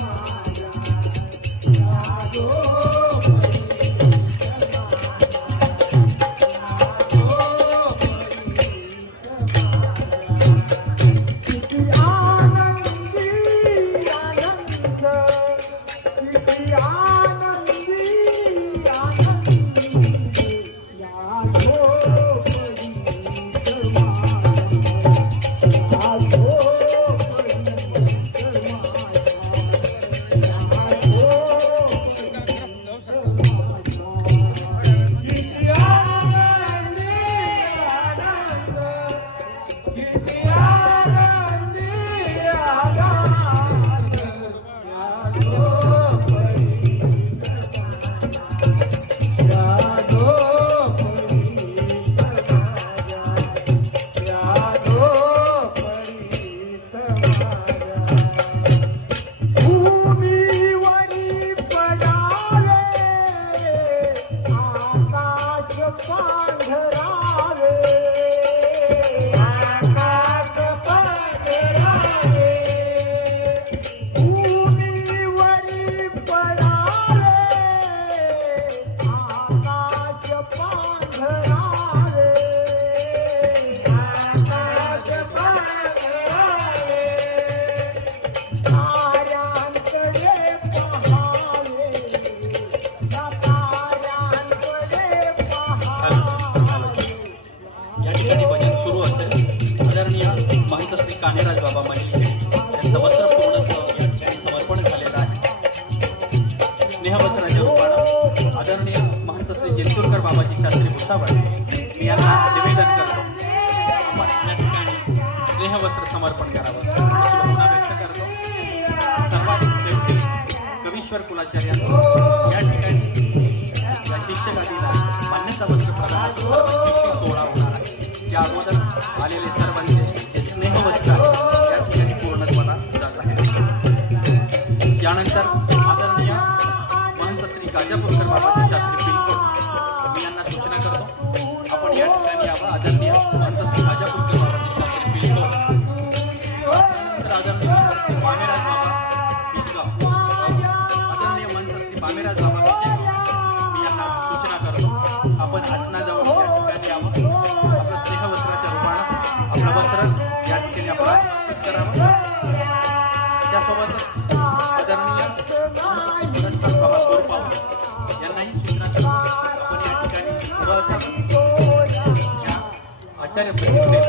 माझ्या या झोपडीत किती आनंदी आनंद किती आनंदी आनंद या झोपडीत माझ्या या भूमीवरी पडाले आकाश पांढरावे आकाश पांढरावे भूमीवरी पडाले आकाश पांढरावे आकाश पांढरावे ताऱ्यांकडे पहावे ताऱ्यांकडे पहावे या ठिकाणी भजन सुरू असेल. आदरणीय महंत श्री कानेराज बाबा महेलखेडी यांचं वस्त्र पूर्ण समर्पण झालेलं आहे. स्नेहवस्त्राच्या रूपानं आदरणीय महंत श्री जिंतूरकर बाबाजी शास्त्री भुसावळ मी यांना निवेदन करतो आपण या ठिकाणी स्नेहवस्त्र समर्पण करावं अशी भावना व्यक्त करतो. सर्वात शेवटी कवीश्वर कुलाचार्यांचं या ठिकाणी या शिष्यगादीला मान्यता वस्त्र प्रदानाचा शेवटी सोहळा होणार आहे. त्या अगोदर आलेले सर्वांचे जे स्नेहवस्त्र आहे या ठिकाणी पूर्णत्वाला जात आहे. यानंतर आदरणीय महंत श्री गाजापूरकर बाबाजी शास्त्री पिलकोट मी यांना सूचना करतो आपण या ठिकाणी यावं. आदरणीय महंत श्री गाजापूरकर बाबाजी शास्त्री पिलकोट त्यानंतर आदरणीय श्री बामेराज बाबा पिलगाव आदरणीय महंत श्री बामेराज बाबा मी यांना सूचना करतो आपण आसनाजवळ या ठिकाणी यावं. आपलं स्नेहवस्त्राच्या रूपानं आपलं वस्त्र या ठिकाणी आपण करावं. त्यासोबतच आदरणीय पुरस्कार बाबा गोरपाव यांनाही सूचना करतो आपण या ठिकाणी या आचार्य प्रतिष्ठेत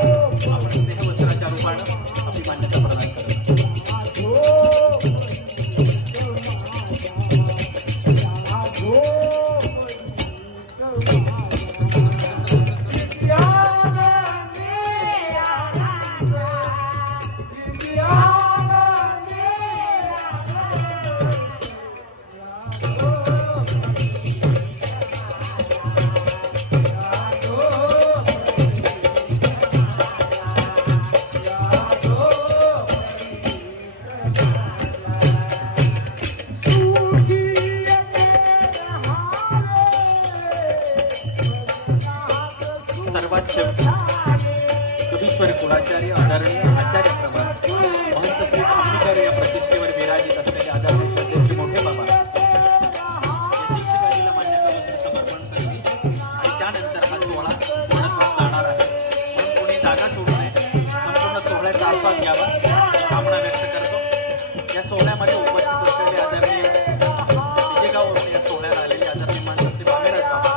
आपण स्नेहवस्त्राच्या रूपानं आपली मान्यता प्रदान करतो. सर्वात कवीश्वर कुलाचार्य आदरणीय आचार्य प्रभा महंत श्री स्वामीकर या प्रतिष्ठेवर विराजित असलेले आदरणीय श्रद्धेचे मोठे बाबा या शिक्षकांना मान्यता समर्पण करतील आणि त्यानंतर हा सोहळा मनस्वात जाणार आहे. म्हणून कोणी जागा सोडू नये, संपूर्ण सोहळ्याचा आस्वाद घ्यावा कामना व्यक्त करतो. या सोहळ्यामध्ये उपस्थित असलेले आदरणीय विजयगाववरून या सोहळ्याला आलेले आदरणीय महंत श्री बामेराज बाबा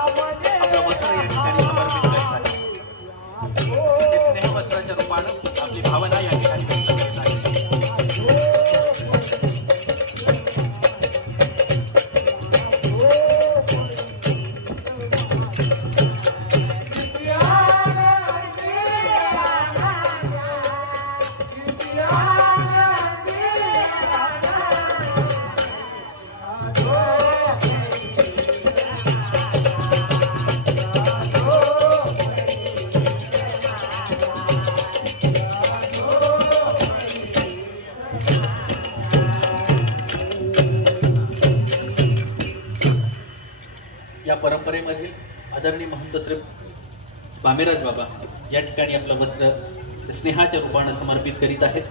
आपलं वस्त्र या ठिकाणी समर्पित करत आहेत. हे स्नेहवस्त्राच्या रूपानं आपली भावना या ठिकाणी व्यक्त करत आहे. या परंपरेमधील आदरणीय महंत श्री बामेराज बाबा या ठिकाणी आपलं वस्त्र स्नेहाच्या रूपानं समर्पित करीत आहेत.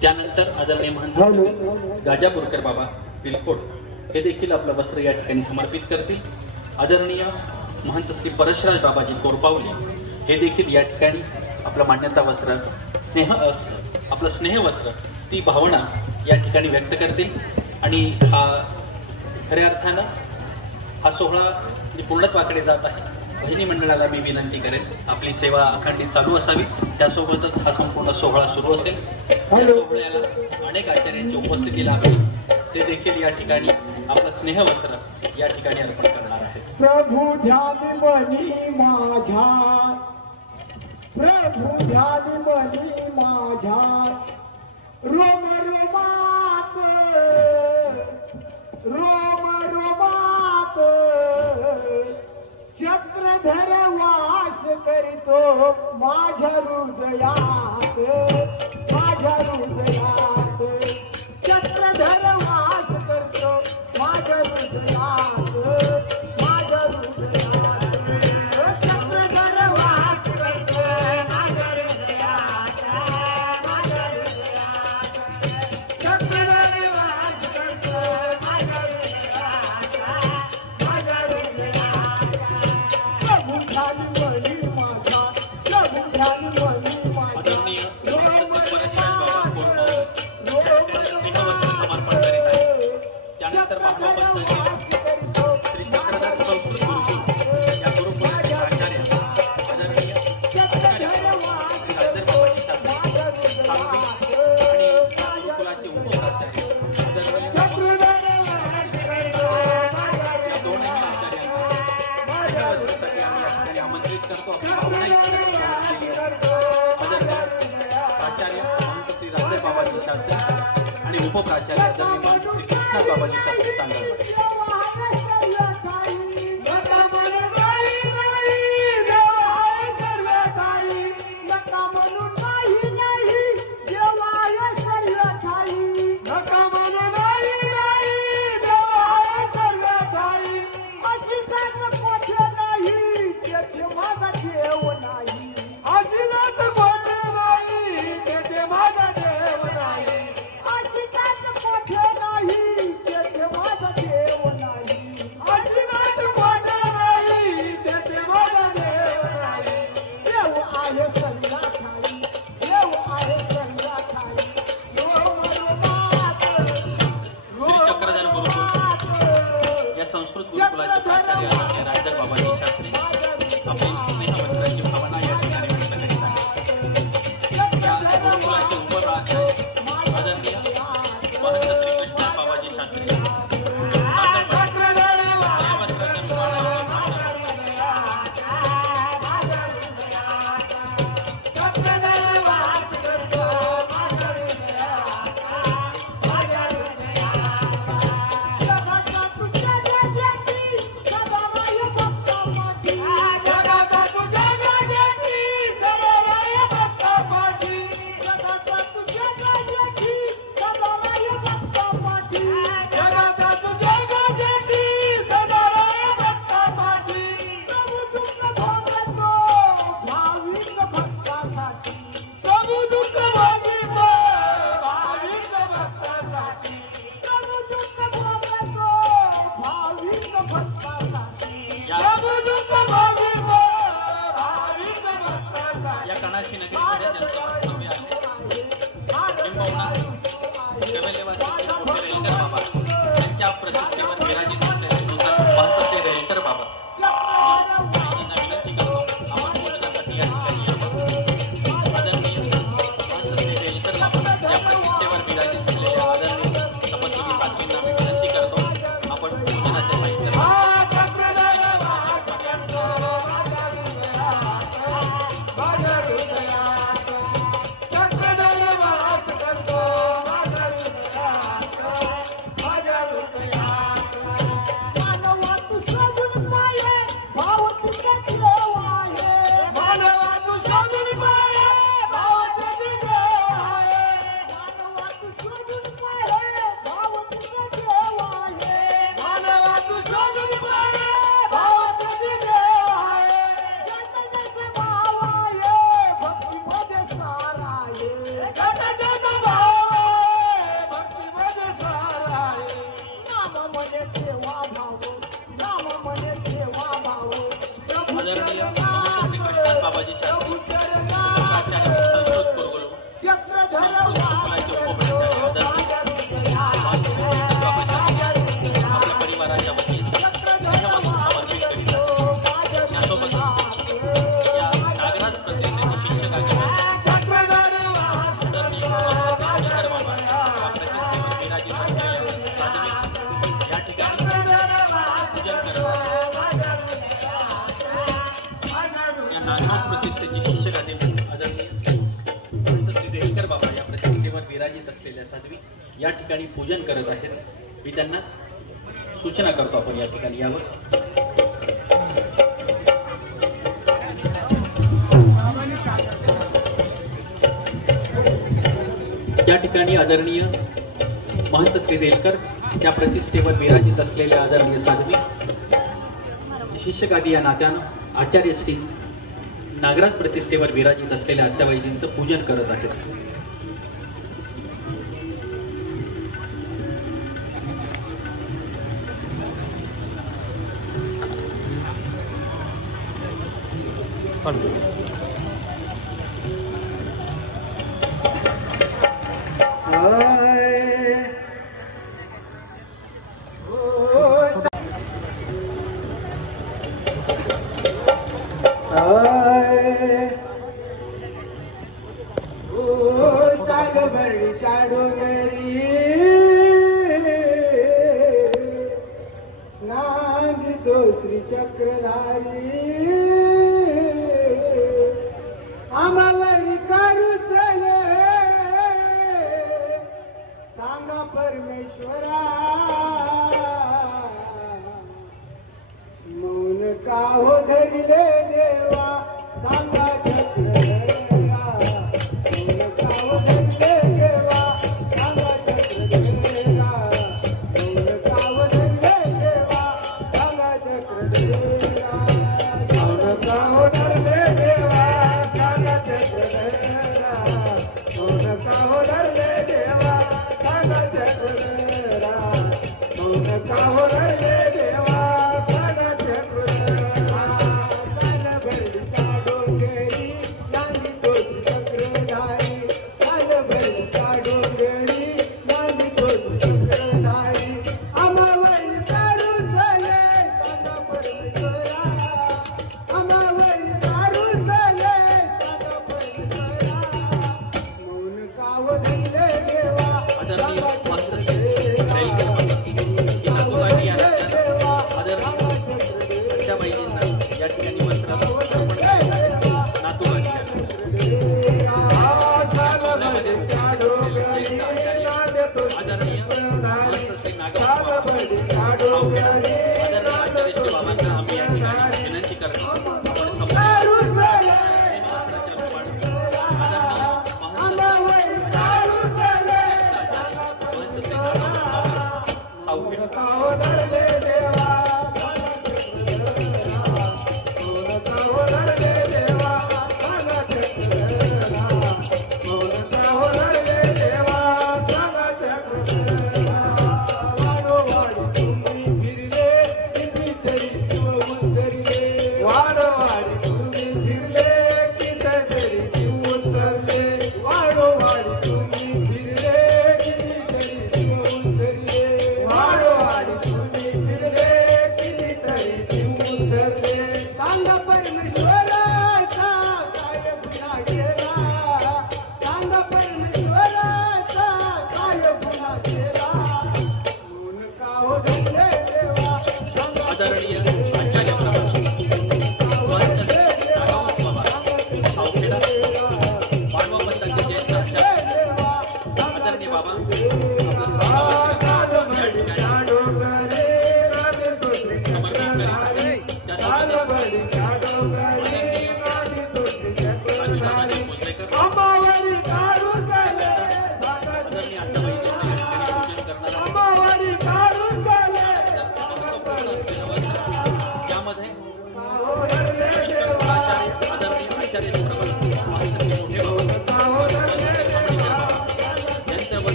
त्यानंतर आदरणीय महंत श्री गाजापूरकर बाबा बिलकोट हे देखील आपलं वस्त्र या ठिकाणी समर्पित करतील. आदरणीय महंत श्री परशराज बाबाजी कोरपावली हे देखील या ठिकाणी आपलं मान्यता वस्त्र आपलं स्नेहवस्त्र ती भावना या ठिकाणी व्यक्त करतील. आणि हा खऱ्या अर्थानं हा सोहळा पूर्णत्वाकडे जात आहे. भजनी मंडळाला मी विनंती करेन आपली सेवा अखंडित चालू असावी, त्यासोबतच हा संपूर्ण सोहळा सुरू असेल. या सोहळ्याला अनेक आचार्यांची उपस्थिती लाभली, ते देखील या ठिकाणी आपलं स्नेहवस्त्र या ठिकाणी अर्पण करणार आहेत. प्रभु ध्यान मनी माझ्या, प्रभु ध्यान मनी माझ्या, रोम रोमात, रोम रोमात, चक्रधर वास करीतो माझ्या हृदयात, माझ्या हृदयात, चक्रधर वास करतो माझ्या हृदयात, माझ्या हृदयात, चक्रधर वास करतो माझ्या हृदयात, माझ्या हृदयात, चक्रधर वास करतो माझ्या हृदयात, माझ्या हृदयात. प्रभु ध्यान मनी माझा, प्रभु ध्यान मनी माझा, आदरणीय समर्पण करीत आहे. त्यानंतर महापंथाचे श्री चक्रधर संस्कृत गुरुकुल या गुरुकुलाचे आचार्य आदरणीय आचार्य श्री राजर बाबाजी साहेब आणि या गुरुकुलाचे उपप्राचार्य आदरणीय या दोन्ही आचार्यांना स्नेहवस्त्रासाठी आम्ही या ठिकाणी आमंत्रित करतो. आपली भावना आचार्य महंत श्री राजर बाबाजी शास्त्री आणि उपप्राचार्य आदरणीय महंत श्री कृष्णा बाबाजी शास्त्री सांगतात. माझा देव या प्रतिष्ठेवर विराजित असलेल्या साध्वी या ठिकाणी पूजन करत आहेत। मी त्यांना सूचना करतो आपण या ठिकाणी यावं। या ठिकाणी आदरणीय महंत श्री रेलकर या प्रतिष्ठेवर विराजित असलेल्या आदरणीय साध्वी शिष्यगादी या नात्यानं आचार्य श्री नागराज प्रतिष्ठेवर विराजित असलेल्या आत्याबाईजींचं पूजन करत आहेत।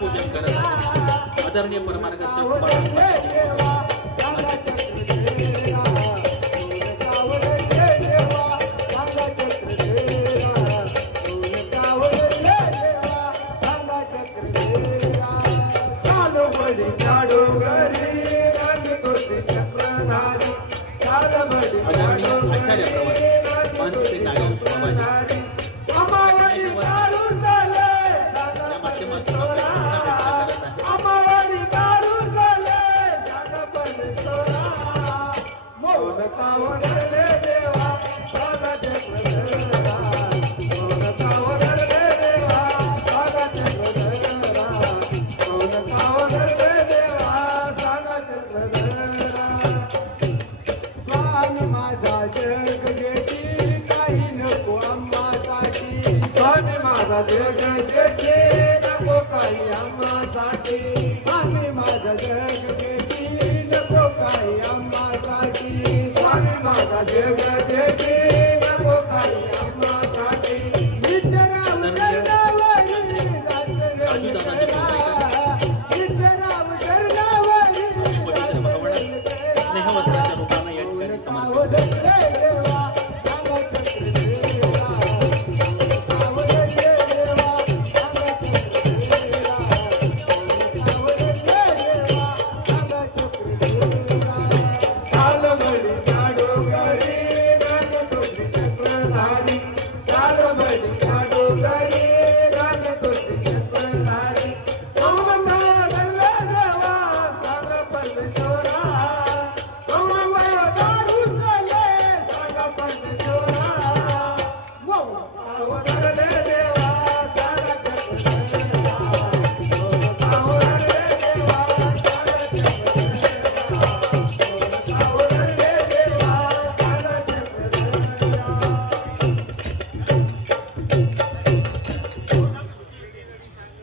पूजन करत आदरणीय परमार्गदर्शक स्वामी माझा जग जेठी नको काही आम्हासाठी स्वामी माझा जग जेठी नको काही आम्हासाठी स्वामी माझा जग जेठी नको काही आम्हासाठी विठ्ठलराव चरणावरी विठ्ठलराव चरणावरी स्नेहवस्त्राच्या रूपानं या ठिकाणी समर्पित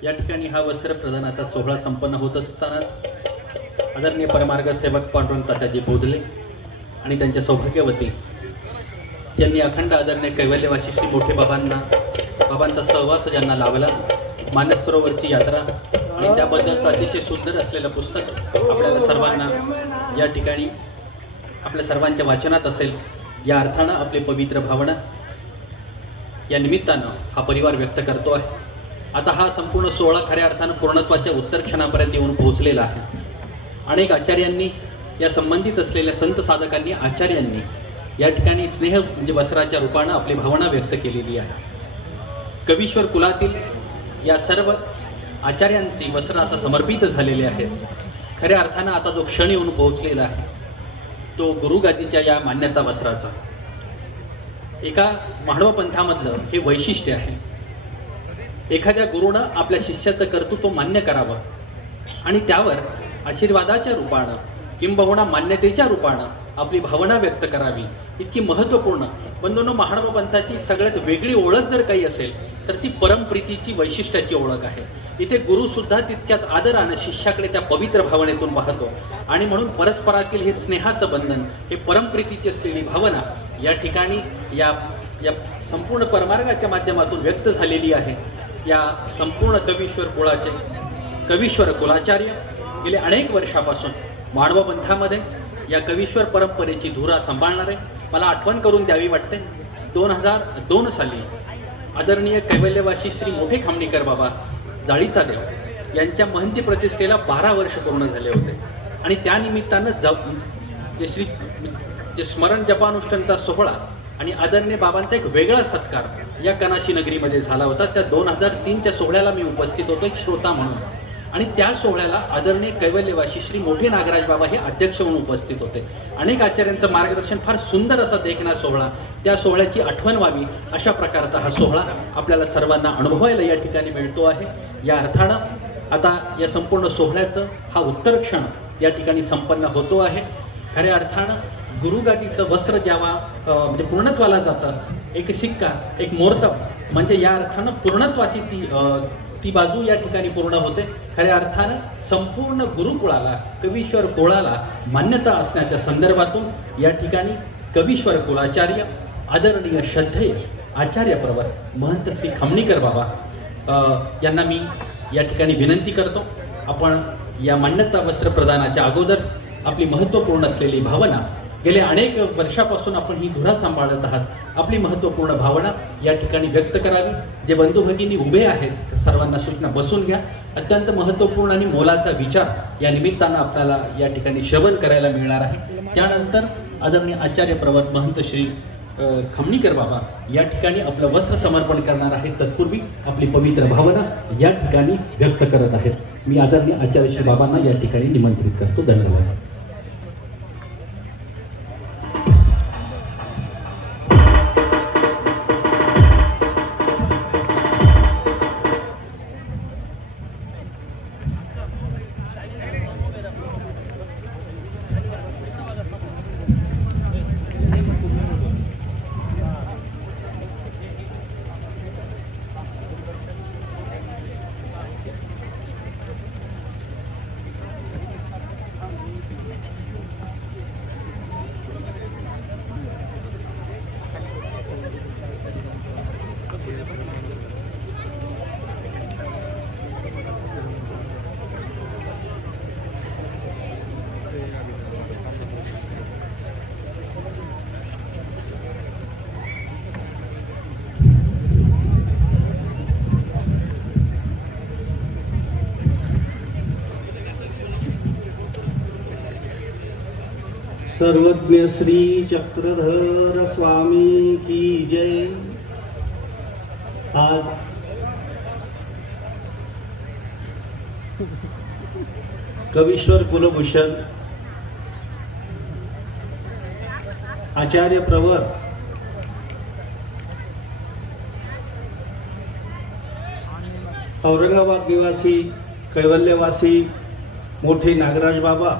या ठिकाणी हा वस्त्र प्रदानाचा सोहळा संपन्न होत असतानाच आदरणीय परमार्ग सेवक पांडुरंग तात्याजी बोधले आणि त्यांच्या सौभाग्यवती यांनी अखंड आदरणीय कैवल्यवासी श्री मोठे बाबांचा सहवास ज्यांना लाभला मानस सरोवरची यात्रा आणि त्याबद्दलचं अतिशय सुंदर असलेलं पुस्तक आपल्याला सर्वांना या ठिकाणी आपल्या सर्वांच्या वाचनात असेल या अर्थानं आपले पवित्र भावना या निमित्तानं हा परिवार व्यक्त करतो आहे। आता हा संपूर्ण सोहळा खऱ्या अर्थानं पूर्णत्वाच्या उत्तर क्षणापर्यंत येऊन पोहोचलेला आहे। अनेक आचार्यांनी या संबंधित असलेल्या संत साधकांनी आचार्यांनी या ठिकाणी स्नेह म्हणजे वस्त्राच्या रूपानं आपली भावना व्यक्त केलेली आहे। कवीश्वर कुलातील या सर्व आचार्यांची वस्त्र आता समर्पित झालेले आहेत। खऱ्या अर्थानं आता जो क्षण येऊन पोहोचलेला आहे तो गुरुगादीच्या या मान्यता वस्त्राचा एका माळवा पंथामधलं हे वैशिष्ट्य आहे। एखाद्या गुरुनं आपल्या शिष्याचं कर्तृत्व मान्य करावं आणि त्यावर आशीर्वादाच्या रूपानं किंबहुना मान्यतेच्या रूपानं आपली भावना व्यक्त करावी इतकी महत्त्वपूर्ण बंधूंनो महाडवा पंथाची सगळ्यात वेगळी ओळख जर काही असेल तर ती परमप्रीतीची वैशिष्ट्याची ओळख आहे। इथे गुरु सुद्धा तितक्याच आदरानं शिष्याकडे त्या पवित्र भावनेतून वाहतो आणि म्हणून परस्परातील हे स्नेहाचं बंधन हे परमप्रीतीची असलेली भावना या ठिकाणी या संपूर्ण परमार्गाच्या माध्यमातून व्यक्त झालेली आहे। या संपूर्ण कवीश्वर कुलाचार्य गेले अनेक वर्षापासून माळवा पंथामध्ये या कवीश्वर परंपरेची धुरा सांभाळणारे मला आठवण करून द्यावी वाटते। 2002 साली आदरणीय कैवल्यवासी श्री मोठे खामणीकर बाबा जाळीचा देव यांच्या महंती प्रतिष्ठेला 12 वर्ष पूर्ण झाले होते आणि त्या निमित्तानं जे स्मरण जपानुष्ठानचा सोहळा आणि आदरणीय बाबांचा एक वेगळा सत्कार या कनाशी नगरीमध्ये झाला होता। त्या 2003च्या सोहळ्याला मी उपस्थित होतो एक श्रोता म्हणून आणि त्या सोहळ्याला आदरणीय कैवल्यवासी श्री मोठे नागराज बाबा हे अध्यक्ष म्हणून उपस्थित होते। अनेक आचार्यांचं मार्गदर्शन फार सुंदर असा देखणा सोहळा त्या सोहळ्याची आठवण व्हावी अशा प्रकारचा हा सोहळा आपल्याला सर्वांना अनुभवायला या ठिकाणी मिळतो आहे। या अर्थानं आता या संपूर्ण सोहळ्याचं हा उत्तर क्षण या ठिकाणी संपन्न होतो आहे। खऱ्या अर्थानं गुरुगादीचं वस्त्र जेव्हा म्हणजे पूर्णत्वाला जातं एक सिक्का एक मोर्तब म्हणजे या अर्थानं पूर्णत्वाची ती बाजू या ठिकाणी पूर्ण होते। खऱ्या अर्थानं संपूर्ण गुरुकुळाला कवीश्वर कुळाला मान्यता असण्याच्या संदर्भातून या ठिकाणी कवीश्वर कुलाचार्य आदरणीय श्रद्धेय आचार्य प्रवर महंत श्री खामणीकर बाबा यांना मी या ठिकाणी विनंती करतो आपण या मान्यता वस्त्र प्रदानाच्या अगोदर आपली महत्त्वपूर्ण असलेली भावना गेल्या अनेक वर्षापासून आपण ही धुरा सांभाळत आहात आपली महत्त्वपूर्ण भावना या ठिकाणी व्यक्त करावी। जे बंधू भगिनी उभे आहेत सर्वांना सूचना बसून घ्या। अत्यंत महत्त्वपूर्ण आणि मोलाचा विचार या निमित्तानं आपल्याला या ठिकाणी श्रवण करायला मिळणार आहे। त्यानंतर आदरणीय आचार्य प्रवर महंत श्री खामणीकर बाबा या ठिकाणी आपलं वस्त्र समर्पण करणार आहेत। तत्पूर्वी आपली पवित्र भावना या ठिकाणी व्यक्त करत आहेत। मी आदरणीय आचार्य श्री बाबांना या ठिकाणी निमंत्रित करतो। धन्यवाद। सर्वज्ञ श्री चक्रधर स्वामी की जय। आज कवीश्वर कुलभूषण आचार्य प्रवर औरंगाबाद निवासी कैवल्यवासी मोठे नागराज बाबा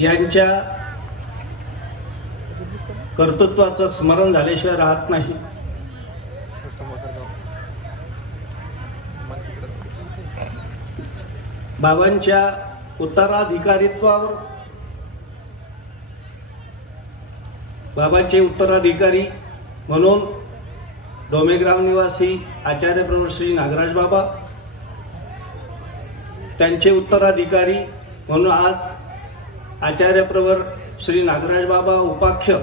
यांच्या कर्तृत्वाचं स्मरण झाल्याशिवाय राहत नाही। बाबांच्या उत्तराधिकारीत्वावर बाबांचे उत्तराधिकारी म्हणून डोमेग्राम निवासी आचार्य प्रवर श्री नागराज बाबा, त्यांचे उत्तराधिकारी म्हणून आज आचार्य प्रवर श्री नागराज बाबा उपाख्य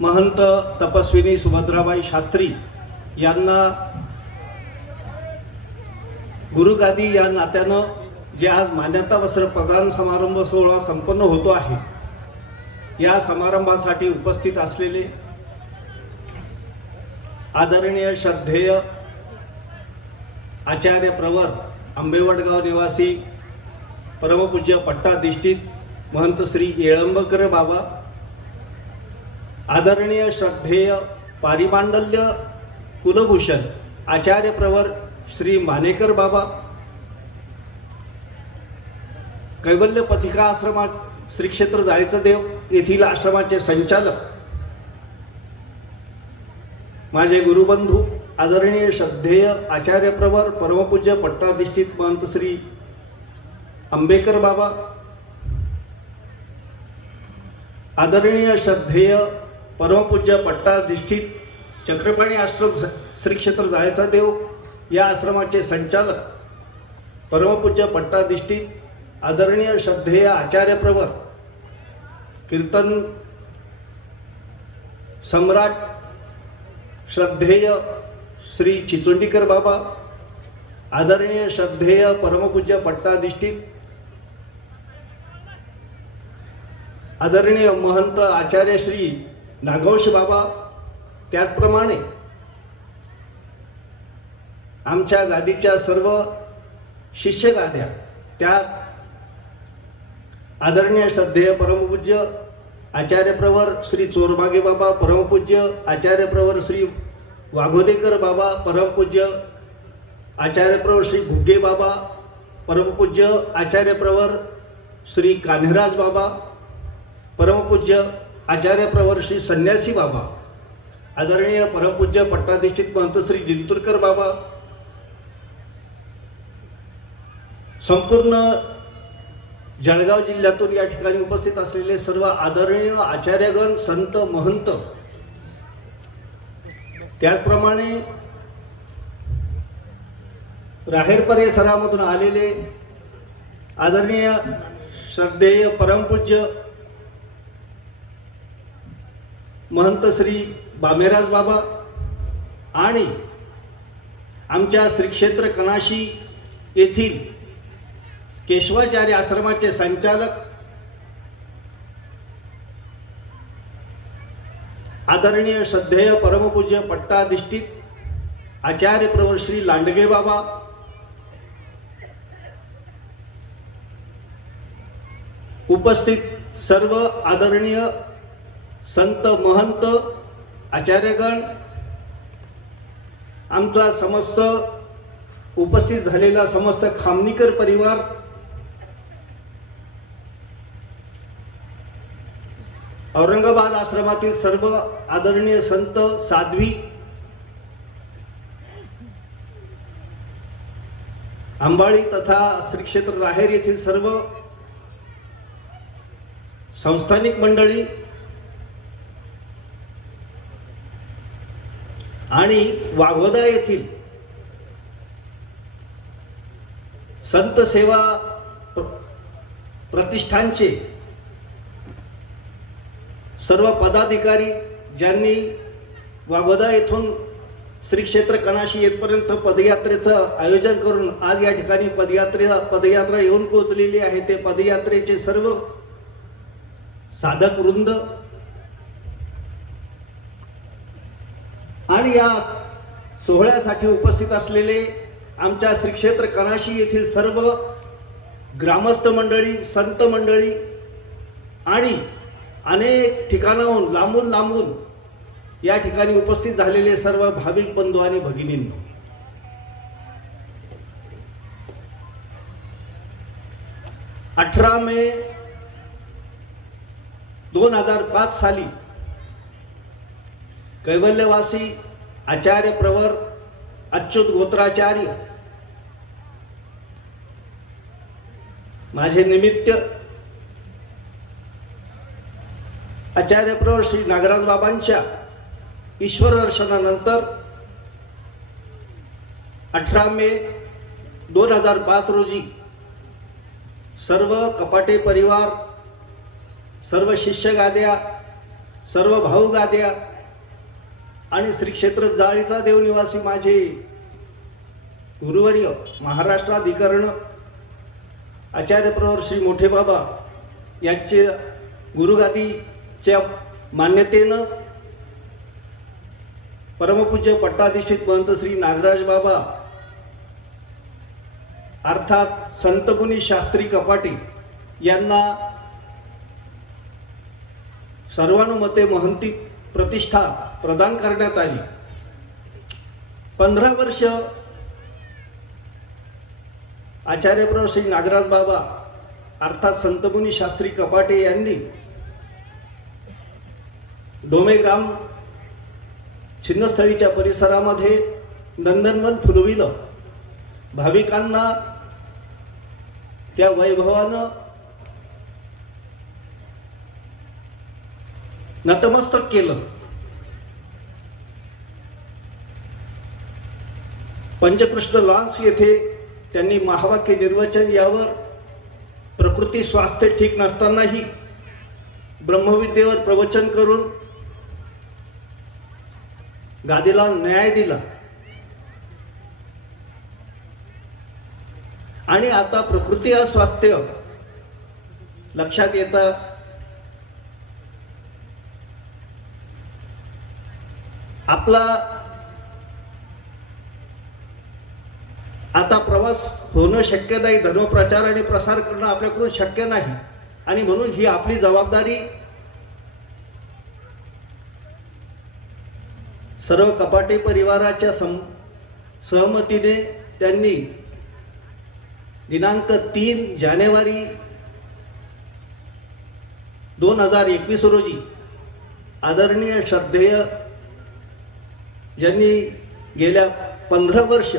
महंत तपस्विनी सुभद्राबाई शास्त्री यांना गुरुगादी या नात्यानं जे आज मान्यता वस्त्र प्रदान समारंभ सोहळा संपन्न होतो आहे, या समारंभासाठी उपस्थित असलेले आदरणीय श्रद्धेय आचार्य प्रवर आंबेवडगाव निवासी परमपूज्य पट्टाधिष्ठित महंत श्री येळंबकर बाबा, आदरणीय श्रद्धेय पारिमांडल्य कुलभूषण आचार्य प्रवर श्री मानेकर बाबा, कैवल्य पथिका आश्रमात श्री क्षेत्र जाळीचं देव येथील आश्रमाचे संचालक माझे गुरुबंधू आदरणीय श्रद्धेय आचार्य प्रवर परमपूज्य पट्टाधिष्ठित महंत श्री आंबेकर बाबा, आदरणीय श्रद्धेय परमपूज्य पट्टाधिष्ठित चक्रपाणी आश्रम श्री क्षेत्र जाळीचा देव या आश्रमाचे संचालक परमपूज्य पट्टाधिष्ठित आदरणीय श्रद्धेय आचार्य प्रवर कीर्तन सम्राट श्रद्धेय श्री चिचोंडीकर बाबा, आदरणीय श्रद्धेय परमपूज्य पट्टाधिष्ठित आदरणीय महंत आचार्य श्री नागवंश बाबा, त्याचप्रमाणे आमच्या गादीच्या सर्व शिष्य गाद्या, त्यात आदरणीय श्रद्धेय परमपूज्य आचार्य प्रवर श्री चोरबागे बाबा, परमपूज्य आचार्य प्रवर श्री वाघोदेकर बाबा, परमपूज्य आचार्य प्रवर श्री घुग्गे बाबा, परमपूज्य आचार्य प्रवर श्री कान्हराज बाबा, परमपूज्य आचार्य प्रवर श्री संन्यासी बाबा, आदरणीय परमपूज्य पट्टाधिष्ठित महंत श्री जिंतूरकर बाबा, संपूर्ण जळगाव जिल्ह्यातून या ठिकाणी उपस्थित असलेले सर्व आदरणीय आचार्यगण, संत, महंत, त्याचप्रमाणे राहेर परिसरामधून आलेले आदरणीय श्रद्धेय परमपूज्य महंत श्री बामेराज बाबा आणि आमच्या श्री क्षेत्र कनाशी येथील केशवाचार्य आश्रमाचे संचालक आदरणीय श्रद्धेय परमपूज्य पट्टाधिष्ठित आचार्य प्रवर श्री लांडगे बाबा, उपस्थित सर्व आदरणीय संत, महंत, आचार्यगण, आमचा समस्त उपस्थित झालेला समस्त खामनीकर परिवार, औरंगाबाद आश्रमातील सर्व आदरणीय संत, साध्वी, अंबाळी तथा श्री क्षेत्र राहेर येथील सर्व संस्थानिक मंडळी आणि वाघोदा येथील संत सेवा प्रतिष्ठानचे सर्व पदाधिकारी, ज्यांनी वाघोदा येथून श्री क्षेत्र कणाशी येतपर्यंत पदयात्रेचं आयोजन करून आज या ठिकाणी पदयात्रा येऊन पोहोचलेली आहे. ते पदयात्रेचे सर्व साधक वृंद आणि या सोहळ्यासाठी उपस्थित असलेले आमच्या श्री क्षेत्र कणाशी येथील सर्व ग्रामस्थ मंडळी, संत मंडळी आणि अनेक ठिकाणाहून लांबून लांबून या ठिकाणी उपस्थित झालेले सर्व भाविक बंधू आणि भगिनींनो, 18 मे 2005 साली कैवल्यवासी आचार्य प्रवर अच्युत गोत्राचार्य माझे निमित्त आचार्य प्रवर श्री नागराज बाबांच्या ईश्वर दर्शनानंतर 18 मे 2005 रोजी सर्व कपाटे परिवार, सर्व शिष्य गाद्या, सर्व भाऊ गाद्या आणि श्री क्षेत्र जाळीचा देवनिवासी माझे गुरुवर्य महाराष्ट्राधिकरण आचार्य प्रवर श्री मोठे बाबा यांचे गुरुगादीच्या मान्यतेनं परमपूज्य पट्टाधीशित महंत श्री नागराज बाबा अर्थात संतमुनी शास्त्री कपाटे यांना सर्वानुमते महंती प्रतिष्ठा प्रदान करण्यात आली. 15 वर्ष आचार्य प्रवर श्री नागराज बाबा अर्थात संतमुनी शास्त्री कपाटे यांनी डोमेग्राम छिन्नस्थळीच्या परिसरामध्ये नंदनवन फुलविलं. भाविकांना त्या वैभवानं नतमस्तक केलं. पंचकृष्ण लॉन्स येथे त्यांनी महावाक्य निर्वचन यावर प्रकृती स्वास्थ्य ठीक नसतानाही ब्रह्मविद्येवर प्रवचन करून गादीला न्याय दिला. आणि आता प्रकृती अस्वास्थ्य लक्षात येता आपला आता प्रवास होणं शक्य नाही, धर्मप्रचार आणि प्रसार करणं आपल्याकडून शक्य नाही आणि म्हणून ही आपली जबाबदारी सर्व कपाटे परिवाराच्या सहमतीने त्यांनी दिनांक 3 जानेवारी 2021 रोजी आदरणीय श्रद्धेय ज्यांनी गेल्या 15 वर्ष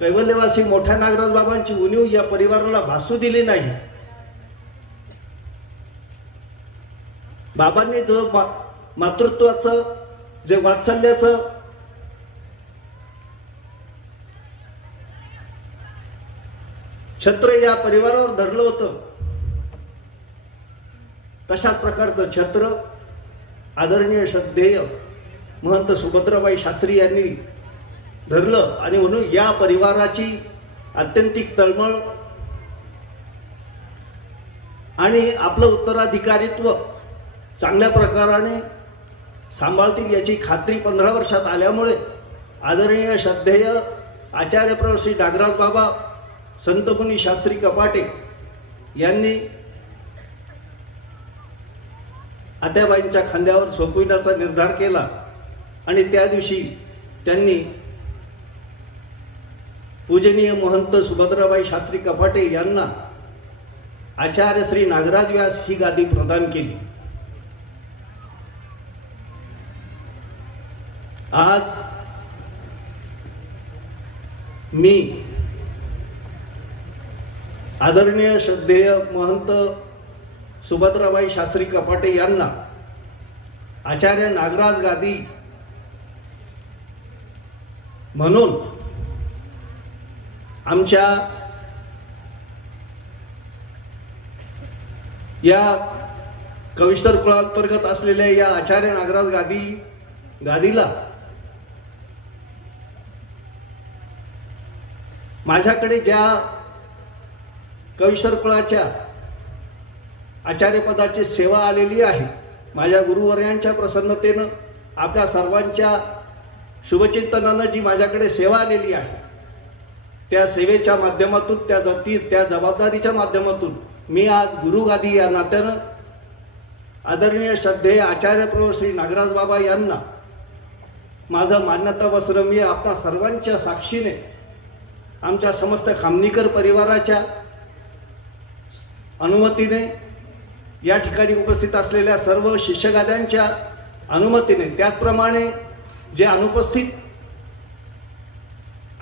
कैवल्यवासी मोठ्या नागराज बाबांची उणीव या परिवाराला भासू दिली नाही, बाबांनी जो मातृत्वाचं जे वात्सल्याचं छत्र या परिवारावर धरलं होतं, तशाच प्रकारचं छत्र आदरणीय श्रद्धेय महंत सुभद्राबाई शास्त्री यांनी धरलं आणि म्हणून या परिवाराची आत्यंतिक तळमळ आणि आपलं उत्तराधिकारीत्व चांगल्या प्रकाराने सांभाळतील याची खात्री 15 वर्षात आल्यामुळे आदरणीय श्रद्धेय आचार्य प्रवर श्री नागराज बाबा संतमुनी शास्त्री कपाटे यांनी आत्याबाईंच्या खांद्यावर सोपविण्याचा निर्धार केला आणि त्या दिवशी त्यांनी पूजनीय महंत सुभद्राबाई शास्त्री कपाटे यांना आचार्य श्री नागराज व्यास ही गादी प्रदान केली. आज मी आदरणीय श्रद्धेय महंत सुभद्राबाई शास्त्री कपाटे यांना आचार्य नागराज गादी म्हणून आमच्या या कविष्टर कुळांतर्गत असलेल्या या आचार्य नागराज गादीला माझ्याकडे ज्या कविश्वर कुळाच्या आचार्यपदाची सेवा आलेली आहे, माझ्या गुरुवर्यांच्या प्रसन्नतेनं आपल्या सर्वांच्या शुभचिंतनानं जी माझ्याकडे सेवा आलेली आहे, त्या सेवेच्या माध्यमातून त्या जबाबदारीच्या माध्यमातून मी आज गुरुगादी या नात्यानं आदरणीय श्रद्धेय आचार्य प्रभू श्री नागराज बाबा यांना माझं मान्यता वस्त्र मी आपल्या सर्वांच्या साक्षीने आमच्या समस्त खामनीकर परिवाराच्या अनुमतीने या ठिकाणी उपस्थित असलेल्या सर्व शिष्यगाद्यांच्या अनुमतीने, त्याचप्रमाणे जे अनुपस्थित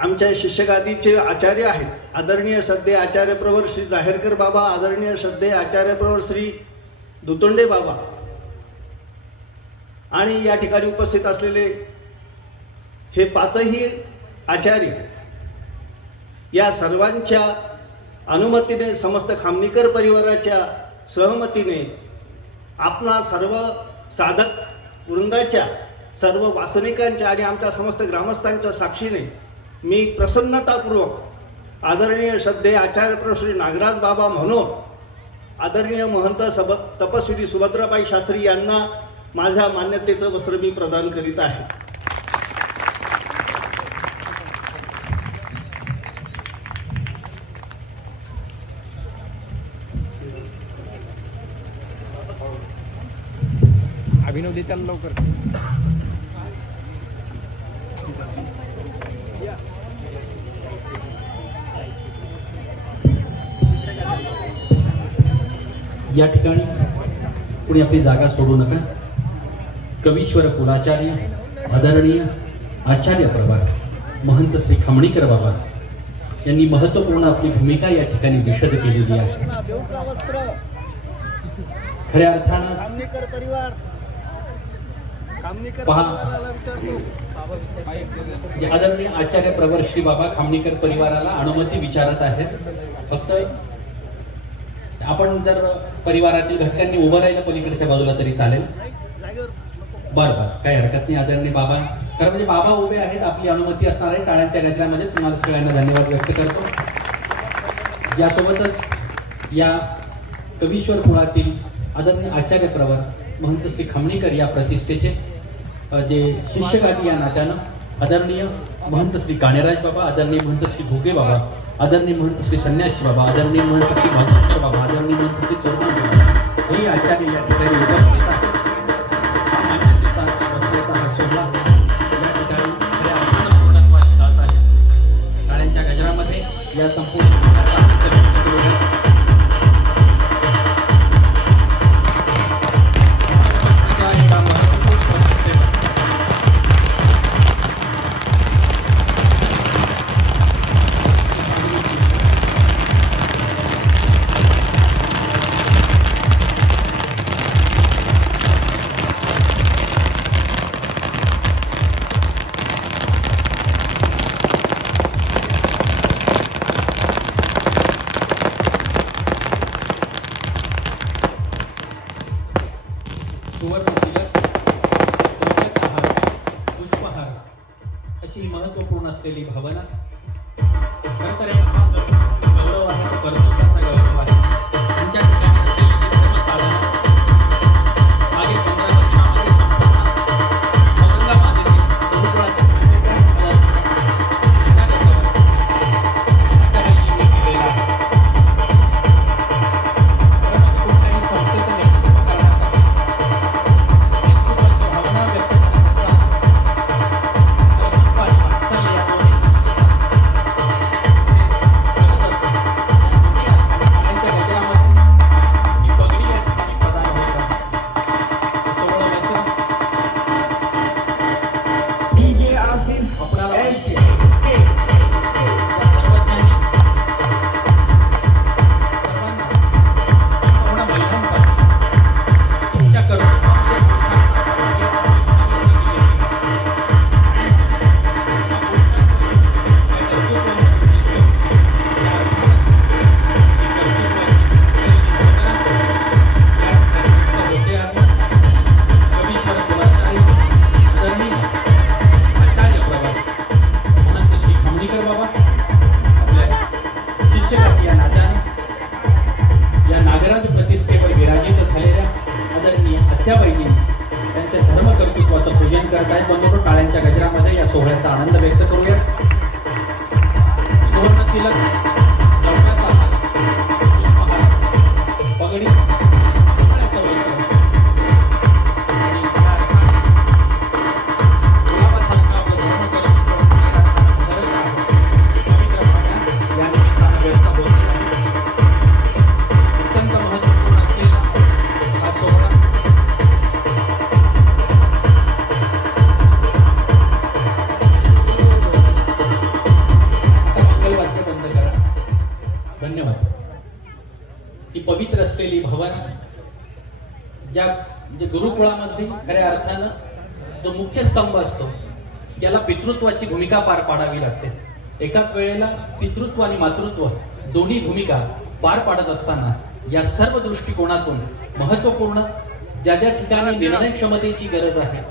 आमच्या शिष्यगादीचे आचार्य आहेत, आदरणीय श्रद्धेय आचार्य प्रवर श्री राहेरकर बाबा, आदरणीय श्रद्धेय आचार्य प्रवर श्री दुतोंडे बाबा आणि या ठिकाणी उपस्थित असलेले हे पाचही आचार्य, या सर्वांच्या अनुमतीने समस्त खामनीकर परिवाराच्या सहमतीने आपणा सर्व साधक वृंदाच्या, सर्व वासनिकांच्या आणि आमच्या समस्त ग्रामस्थांच्या साक्षीने मी प्रसन्नतापूर्वक आदरणीय श्रद्धेय आचार्य प्रभू श्री नागराज बाबा म्हणून आदरणीय महंत तपस्वी सुभद्राबाई शास्त्री यांना माझ्या मान्यतेचं वस्त्र मी प्रदान करीत आहे. अभिनव दे त्याला लवकर. या ठिकाणी कुणी आपली जागा सोडू नका. कवीश्वर कुलाचार्य आदरणीय आचार्य प्रभा महंत श्री खमणीकर बाबा यांनी महत्त्वपूर्ण आपली भूमिका या ठिकाणी विशद केलेली आहे. खऱ्या अर्थानं पहा, आदरणीय आचार्य प्रवर श्री बाबा खामणीकर परिवाराला अनुमती विचारत आहेत. फक्त आपण जर परिवारातील घटकांनी उभं राहिलं पलीकडच्या बाजूला तरी चालेल. बरं, काही हरकत नाही. आदरणीय बाबा, खरं म्हणजे बाबा उभे आहेत, आपली अनुमती असणार आहे. टाळ्यांच्या गजरामध्ये तुम्हाला सगळ्यांना धन्यवाद व्यक्त करतो. यासोबतच या कवीश्वर कुळातील आदरणीय आचार्य प्रवर महंत श्री खमणीकर या प्रतिष्ठेचे जे शिष्यगादी या नात्यानं आदरणीय महंत श्री काणेराज बाबा, आदरणीय महंत श्री घुगे बाबा, आदरणीय महंत श्री संन्यासी बाबा, आदरणीय महंत श्री भागवतर बाबा, आदरणीय महंत श्री चोरमान बाबा हे आचार्य या ठिकाणी उपस्थित आहेत. हा सोहळा या ठिकाणी खऱ्या अर्थानं पूर्णत्वास जात आहे. टाळ्यांच्या गजरामध्ये या संपूर्ण अशी महत्त्वपूर्ण असलेली भावना खरं तर गौरव आहे, तो कर्तृत्वाचा गौरव आहे. तुमच्या ठिकाणी असलेली धर्मसाधना मागे 15 वर्षामध्ये संपूर्ण औरंगाबाद येथे गुरुकुळात त्यांच्या धर्म कर्तृत्वाचं पूजन करतायत. बंधू टाळ्यांच्या गजरामध्ये या सोहळ्याचा आनंद व्यक्त करूया. सुवर्ण तिलक, लवकाचा हार, पगडी, सोहळ्याचं वस्त्र आणि गुलाबासारखा आपलं धर्म कर्तृत्व गरज आहे. पवित्र भावना या निमित्तानं व्यक्त होत आहे. अत्यंत महत्त्वपूर्ण असलेला हा सोहळा मंगलवाद्य बंद करा. धन्यवाद. ही पवित्र असलेली भावना ज्या जे गुरुकुळामध्ये खऱ्या अर्थानं जो मुख्य स्तंभ असतो त्याला पितृत्वाची भूमिका पार पाडावी लागते. एकाच वेळेला पितृत्व आणि मातृत्व दोन्ही भूमिका पार पाडत असताना या सर्व दृष्टिकोनातून महत्त्वपूर्ण ज्या ज्या ठिकाणी निर्णय क्षमतेची गरज आहे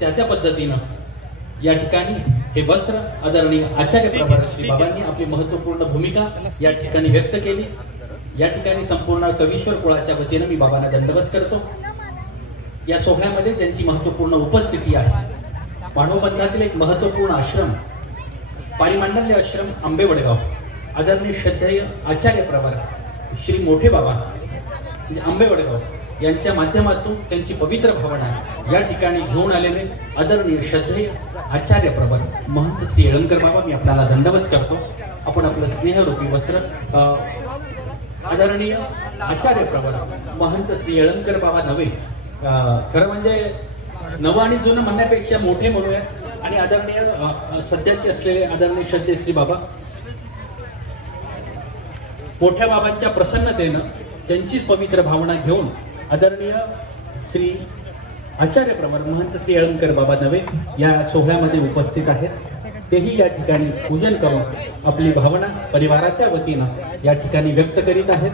त्या त्या पद्धतीनं या ठिकाणी हे वस्त्र आदरणीय आचार्य प्रभार श्री बाबांनी आपली महत्त्वपूर्ण भूमिका या ठिकाणी व्यक्त केली. या ठिकाणी संपूर्ण कवीश्वर कुळाच्या वतीनं मी बाबांना दंडवत करतो. या सोहळ्यामध्ये त्यांची महत्त्वपूर्ण उपस्थिती आहे. मानवबंधातील एक महत्त्वपूर्ण आश्रम पारिमांडल्य आश्रम आंबे वडगाव आदरणीय श्रद्धेय आचार्य प्रभार श्री मोठे बाबा म्हणजे आंबे वडगाव यांच्या माध्यमातून त्यांची पवित्र भावना या ठिकाणी घेऊन आलेले आदरणीय श्रद्धेय आचार्य प्रभार महंत श्री येळंकर बाबा मी आपल्याला दंडवत करतो. आपण आपलं स्नेहरूपी वस्त्र आदरणीय आचार्य प्रभार महंत श्री येळंकर बाबा नवे खरं म्हणजे नवं आणि जुनं म्हणण्यापेक्षा मोठे म्हणूया आणि आदरणीय सध्याचे असलेले आदरणीय श्रद्धेय श्री बाबा मोठ्या बाबांच्या प्रसन्नतेनं त्यांचीच पवित्र भावना घेऊन आदरणीय श्री आचार्य प्रभार महंत श्री येळंकर बाबा नवे या सोहळ्यामध्ये उपस्थित आहेत. तेही या ठिकाणी पूजन करून आपली भावना परिवाराच्या वतीनं या ठिकाणी व्यक्त करीत आहेत.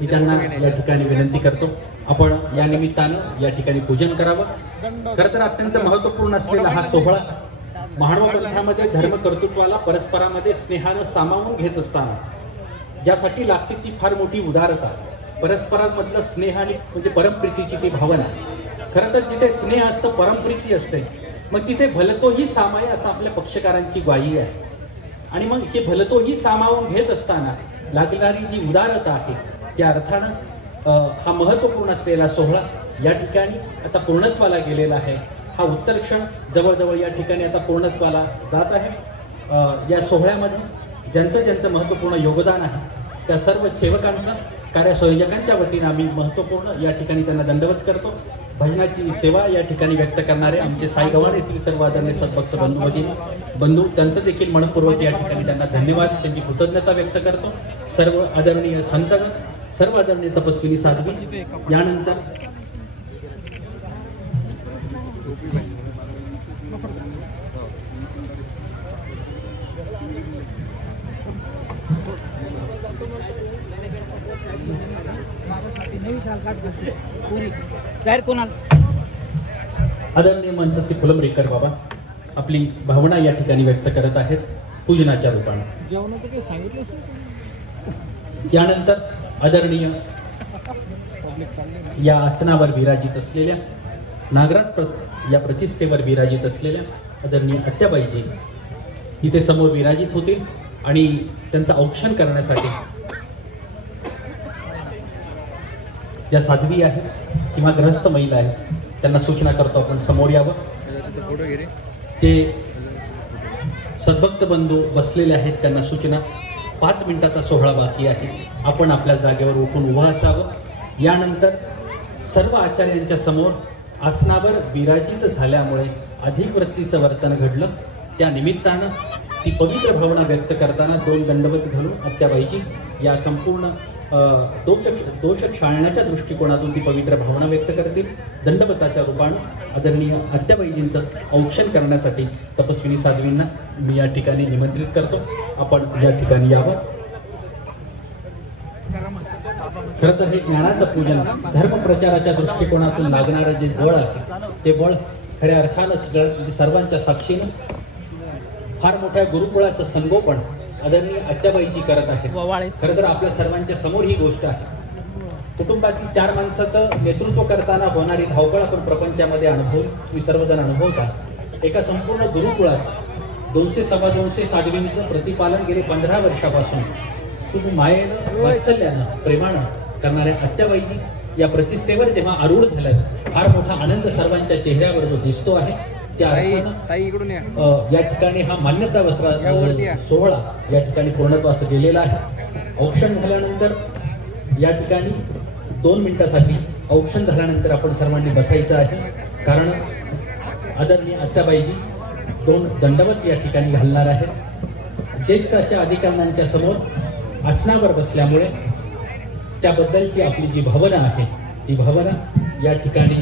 मी त्यांना या ठिकाणी विनंती करतो आपण या निमित्तानं या ठिकाणी पूजन करावं. खरं तर अत्यंत महत्त्वपूर्ण असलेला हा सोहळा मानव पंथामध्ये धर्म कर्तृत्वाला परस्परामध्ये स्नेहानं सामावून घेत असताना ज्यासाठी लागते ती फार मोठी उदारता परस्परांमधलं स्नेह आणि म्हणजे परमप्रीतीची ती भावना. खरं तर जिथे स्नेह असतं परमप्रीती असते मग तिथे भलतोही सामाय असं आपल्या पक्षकारांची ग्वाही आहे. आणि मग हे भलतोही सामावून घेत असताना लागणारी जी उदारता आहे त्या अर्थानं हा महत्त्वपूर्ण असलेला सोहळा या ठिकाणी आता पूर्णत्वाला गेलेला आहे. हा उत्तर क्षण जवळजवळ या ठिकाणी आता पूर्णत्वाला जात आहे. या सोहळ्यामध्ये ज्यांचं ज्यांचं महत्त्वपूर्ण योगदान आहे त्या सर्व सेवकांचं कार्यसंयोजकांच्या वतीनं आम्ही महत्त्वपूर्ण या ठिकाणी त्यांना दंडवत करतो. भजनाची सेवा या ठिकाणी व्यक्त करणारे आमचे साई गव्हाण येथील सर्व आदरणीय सद्भक्त बंधू त्यांचं देखील मनपूर्वक या ठिकाणी त्यांना धन्यवाद त्यांची कृतज्ञता व्यक्त करतो. सर्व आदरणीय संतगण सर्व आदरणीय तपस्विनी साध्वी यानंतर आदरणीय महंत श्री फुलंब्रीकर बाबा आपली भावना या ठिकाणी व्यक्त करत आहेत पूजनाच्या रूपाने. यानंतर आदरणीय या आसनावर विराजित असलेल्या नागराज या प्रतिष्ठेवर विराजित असलेल्या आदरणीय अत्याबाईजी इथे समोर विराजित होतील आणि त्यांचं औक्षण करण्यासाठी ज्या साध्वी आहेत किंवा ग्रहस्थ महिला आहेत त्यांना सूचना करतो आपण समोर यावं. जे सद्भक्त बंधू बसलेले आहेत त्यांना सूचना 5 मिनिटाचा सोहळा बाकी आहे. आपण आपल्या जागेवर उठून उभं असावं. यानंतर सर्व आचार्यांच्या समोर आसनावर विराजित झाल्यामुळे अधिक वृत्तीचं वर्तन घडलं. त्या निमित्तानं ती पवित्र भावना व्यक्त करताना 2 दंडवत घालून अत्याबाईची या संपूर्ण दोष क्षाळण्याच्या दृष्टिकोनातून ती पवित्र भावना व्यक्त करतील. दंडवताच्या रूपानं आदरणीय अत्याबाईजींचं औक्षण करण्यासाठी तपस्विनी साध्वींना मी या ठिकाणी निमंत्रित करतो. आपण या ठिकाणी यावं. खरं तर हे ज्ञानाचं पूजन धर्मप्रचाराच्या दृष्टिकोनातून लागणारं जे बळ आहे ते बळ खऱ्या अर्थानं सर्वांच्या साक्षीनं फार मोठ्या गुरुकुळाचं संगोपन आदरणीय अत्याबाईजी करत आहेत. खरं तर आपल्या सर्वांच्या समोर ही गोष्ट आहे. कुटुंबातील 4 माणसाचं नेतृत्व करताना होणारी धावपळ आपण प्रपंचामध्ये तुम्ही सर्वजण अनुभवता. एका संपूर्ण गुरुकुळात 200 सव्वा 200 साधवींचं प्रतिपालन गेले 15 वर्षापासून खूप मायेनं वात्सल्यानं प्रेमानं करणाऱ्या आत्याबाईजी या प्रतिष्ठेवर जेव्हा आरूढ झालं, फार मोठा आनंद सर्वांच्या चेहऱ्यावर जो दिसतो आहे. त्या इकडून या ठिकाणी हा मान्यता वस्त्र सोहळा या ठिकाणी पूर्णत्वास गेलेला आहे. औक्षण झाल्यानंतर या ठिकाणी 2 मिनिटासाठी औक्षण झाल्यानंतर आपण सर्वांनी बसायचं आहे. कारण आदरणीय आत्याबाईजी 2 दंडवत या ठिकाणी घालणार आहेत. ज्येष्ठ अशा अधिकाऱ्यांच्या समोर आसनावर बसल्यामुळे त्याबद्दलची आपली जी भावना आहे ती भावना या ठिकाणी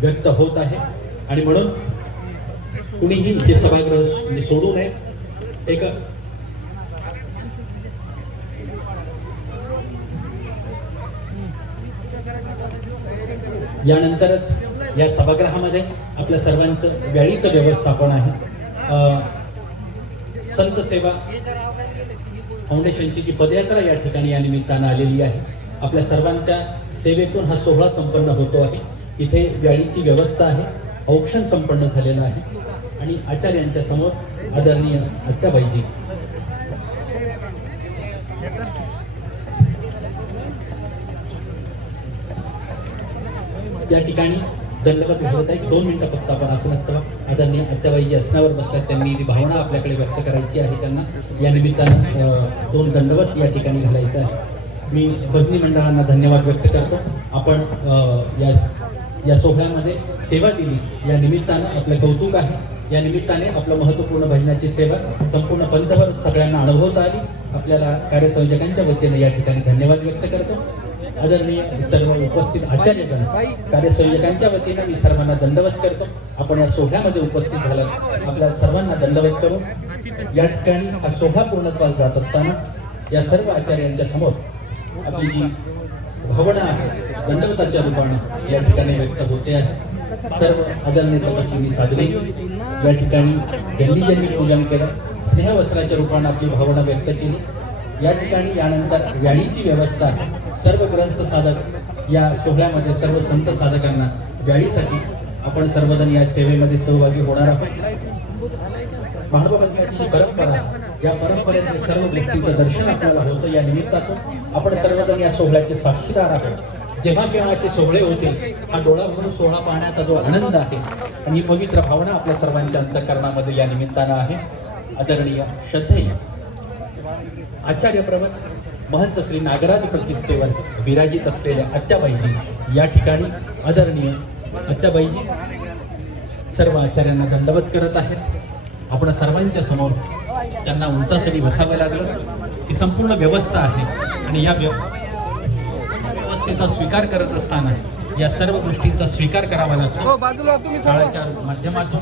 व्यक्त होत आहे. आणि म्हणून कुणीही हे सभागृह सोडू नये. एक यानंतरच या सभागृहामध्ये आपल्या सर्वांचं गाडीचं व्यवस्थापन आहे. संत सेवा फाउंडेशनची जी पदयात्रा या ठिकाणी या निमित्तानं आलेली आहे. आपल्या सर्वांच्या सेवेतून हा सोहळा संपन्न होतो आहे. इथे गाडीची व्यवस्था आहे. औक्षण संपन्न झालेलं आहे आणि आचार्यांच्या समोर आदरणीय आत्याबाईजी या ठिकाणी दंडवत घालत आहे. 2 मिनिटं फक्त आपण असं नसतं. आदरणीय आत्याबाईजी असण्यावर बसतात. त्यांनी जी भावना आपल्याकडे व्यक्त करायची आहे त्यांना या निमित्तानं 2 दंडवत या ठिकाणी घालायचं आहे. मी भजनी मंडळांना धन्यवाद व्यक्त करतो. आपण या सोहळ्यामध्ये सेवा दिली या निमित्तानं आपलं कौतुक आहे. या निमित्ताने आपलं महत्त्वपूर्ण भजनाची सेवा संपूर्ण पंथभर सगळ्यांना अनुभवता आली. आपल्याला कार्यसंयोजकांच्या वतीने या ठिकाणी धन्यवाद व्यक्त करतो. आदरणीय सर्व उपस्थित आचार्यगण, कार्यसंयोजकांच्या वतीने मी सर्वांना दंडवत करतो. आपण या सोहळ्यामध्ये उपस्थित झालात आपल्या सर्वांना दंडवत करू. या ठिकाणी हा सोहळा पूर्णत्वास जात असताना या सर्व आचार्यांच्या समोर आपली जी भावना आहे दंडवताच्या रूपाने या ठिकाणी व्यक्त होते आहे. सर्व आदरणीय तपस्विनी साधवी या ठिकाणी ज्यांनी पूजन केलं, स्नेहवस्त्राच्या रूपाने आपली भावना व्यक्त केली. या ठिकाणी यानंतर व्याळीची व्यवस्था आहे. सर्व ग्रंथ साधक या सोहळ्यामध्ये सर्व संत साधकांना व्याळीसाठी आपण सर्वजण या सेवेमध्ये सहभागी होणार आहोत. महात्माची जी परंपरा, या परंपरेचे सर्व व्यक्तीचं दर्शन आपल्याला होतं. या निमित्तातून आपण सर्वजण या सोहळ्याचे साक्षीदार आहोत. जेव्हा केव्हा असे सोहळे होते, हा डोळा भरून सोहळा पाहण्याचा जो आनंद आहे आणि पवित्र भावना आपल्या सर्वांच्या अंतःकरणामध्ये या निमित्तानं आहे. आदरणीय श्रद्धेय आचार्य प्रवत महंत श्री नागराज प्रतिष्ठेवर विराजित असलेल्या आत्याबाईजी या ठिकाणी आदरणीय आत्याबाईजी सर्व आचार्यांना दंडवत करत आहेत. आपण सर्वांच्या समोर त्यांना उंचासनी बसावं लागलं. ही संपूर्ण व्यवस्था आहे आणि या व्यवस्थेचा स्वीकार करत असताना या सर्व गोष्टींचा स्वीकार करावा लागतो. काळाच्या माध्यमातून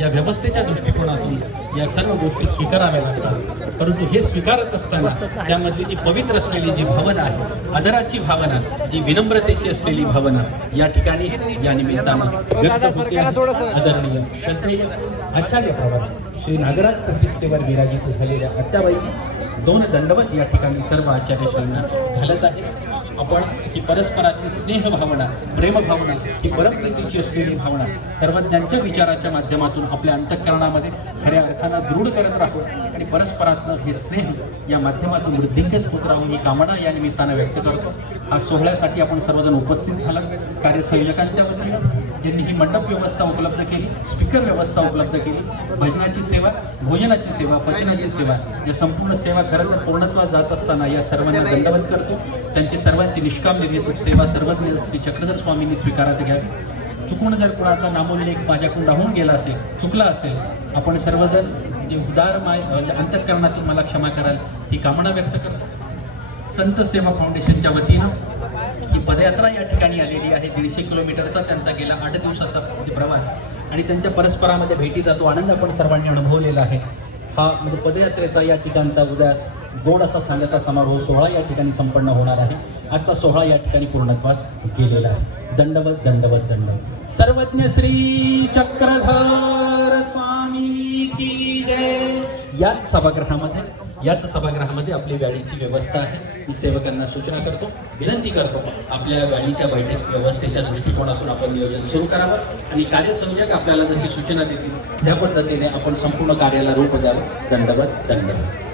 या व्यवस्थेच्या दृष्टिकोनातून या सर्व गोष्टी स्वीकाराव्या लागतात. परंतु हे स्वीकारत असताना त्यामधली जी पवित्र असलेली जी भावना आहे, आदराची भावना, जी विनम्रतेची असलेली भावना या ठिकाणी या निमित्तानं व्यक्त होते. आदरणीय श्रद्धेय आचार्य प्रवत श्री नागराज प्रतिष्ठेवर विराजित झालेल्या आत्याबाई 2 दंडवत या ठिकाणी सर्व आचार्यश्रींना घालत आहेत. आपण ही परस्पराची स्नेह भावना, प्रेम भावना, ही परमप्रीतीची असलेली भावना सर्वज्ञांच्या विचाराच्या माध्यमातून आपल्या अंतःकरणामध्ये खऱ्या अर्थानं दृढ करत राहू आणि परस्परातलं हे स्नेह या माध्यमातून वृद्धिंगत होत राहू ही कामना या निमित्तानं व्यक्त करतो. आज सोहळ्यासाठी आपण सर्वजण उपस्थित झालात. कार्यसंयोजकांच्या वतीनं ज्यांनी ही मंडप व्यवस्था उपलब्ध केली, स्पीकर व्यवस्था उपलब्ध केली, भजनाची सेवा, भोजनाची सेवा, पचनाची सेवा, या संपूर्ण सेवा खरं तर पूर्णत्वास जात असताना या सर्वांना दंडवत करतो. त्यांची सर्वांची निष्काम निर्हेतूक सेवा सर्वज्ञ श्री चक्रधर स्वामींनी स्वीकारत घ्यावी. चुकून जर कुणाचा नामोल्लेख माझ्याकडून राहून गेला असेल, चुकला असेल, आपण सर्वजण जे उदार अंतःकरणातून मला क्षमा कराल ही कामना व्यक्त करतो. संत सेवा फाउंडेशनच्या वतीनं ही पदयात्रा या ठिकाणी आलेली आहे. 150 किलोमीटरचा त्यांचा गेला 8 दिवसाचा प्रवास आणि त्यांच्या परस्परामध्ये भेटीचा तो आनंद आपण सर्वांनी अनुभवलेला आहे. हा म्हणजे पदयात्रेचा या ठिकाणचा उद्या गोड असा सांगता समारोह सोहळा या ठिकाणी संपन्न होणार आहे. आजचा सोहळा या ठिकाणी पूर्णत्वास गेलेला आहे. दंडवत दंडवत दंडवत. सर्वज्ञ श्री चक्रधर स्वामी की जय. याच सभागृहामध्ये याच सभागृहामध्ये आपली गाडीची व्यवस्था आहे. मी सेवकांना सूचना करतो, विनंती करतो, आपल्या गाडीच्या बैठक व्यवस्थेच्या दृष्टिकोनातून आपण नियोजन सुरू करावं आणि कार्यसंयोजक आपल्याला जशी सूचना देतील त्या पद्धतीने आपण संपूर्ण कार्याला रूप द्यावं. दंडवत.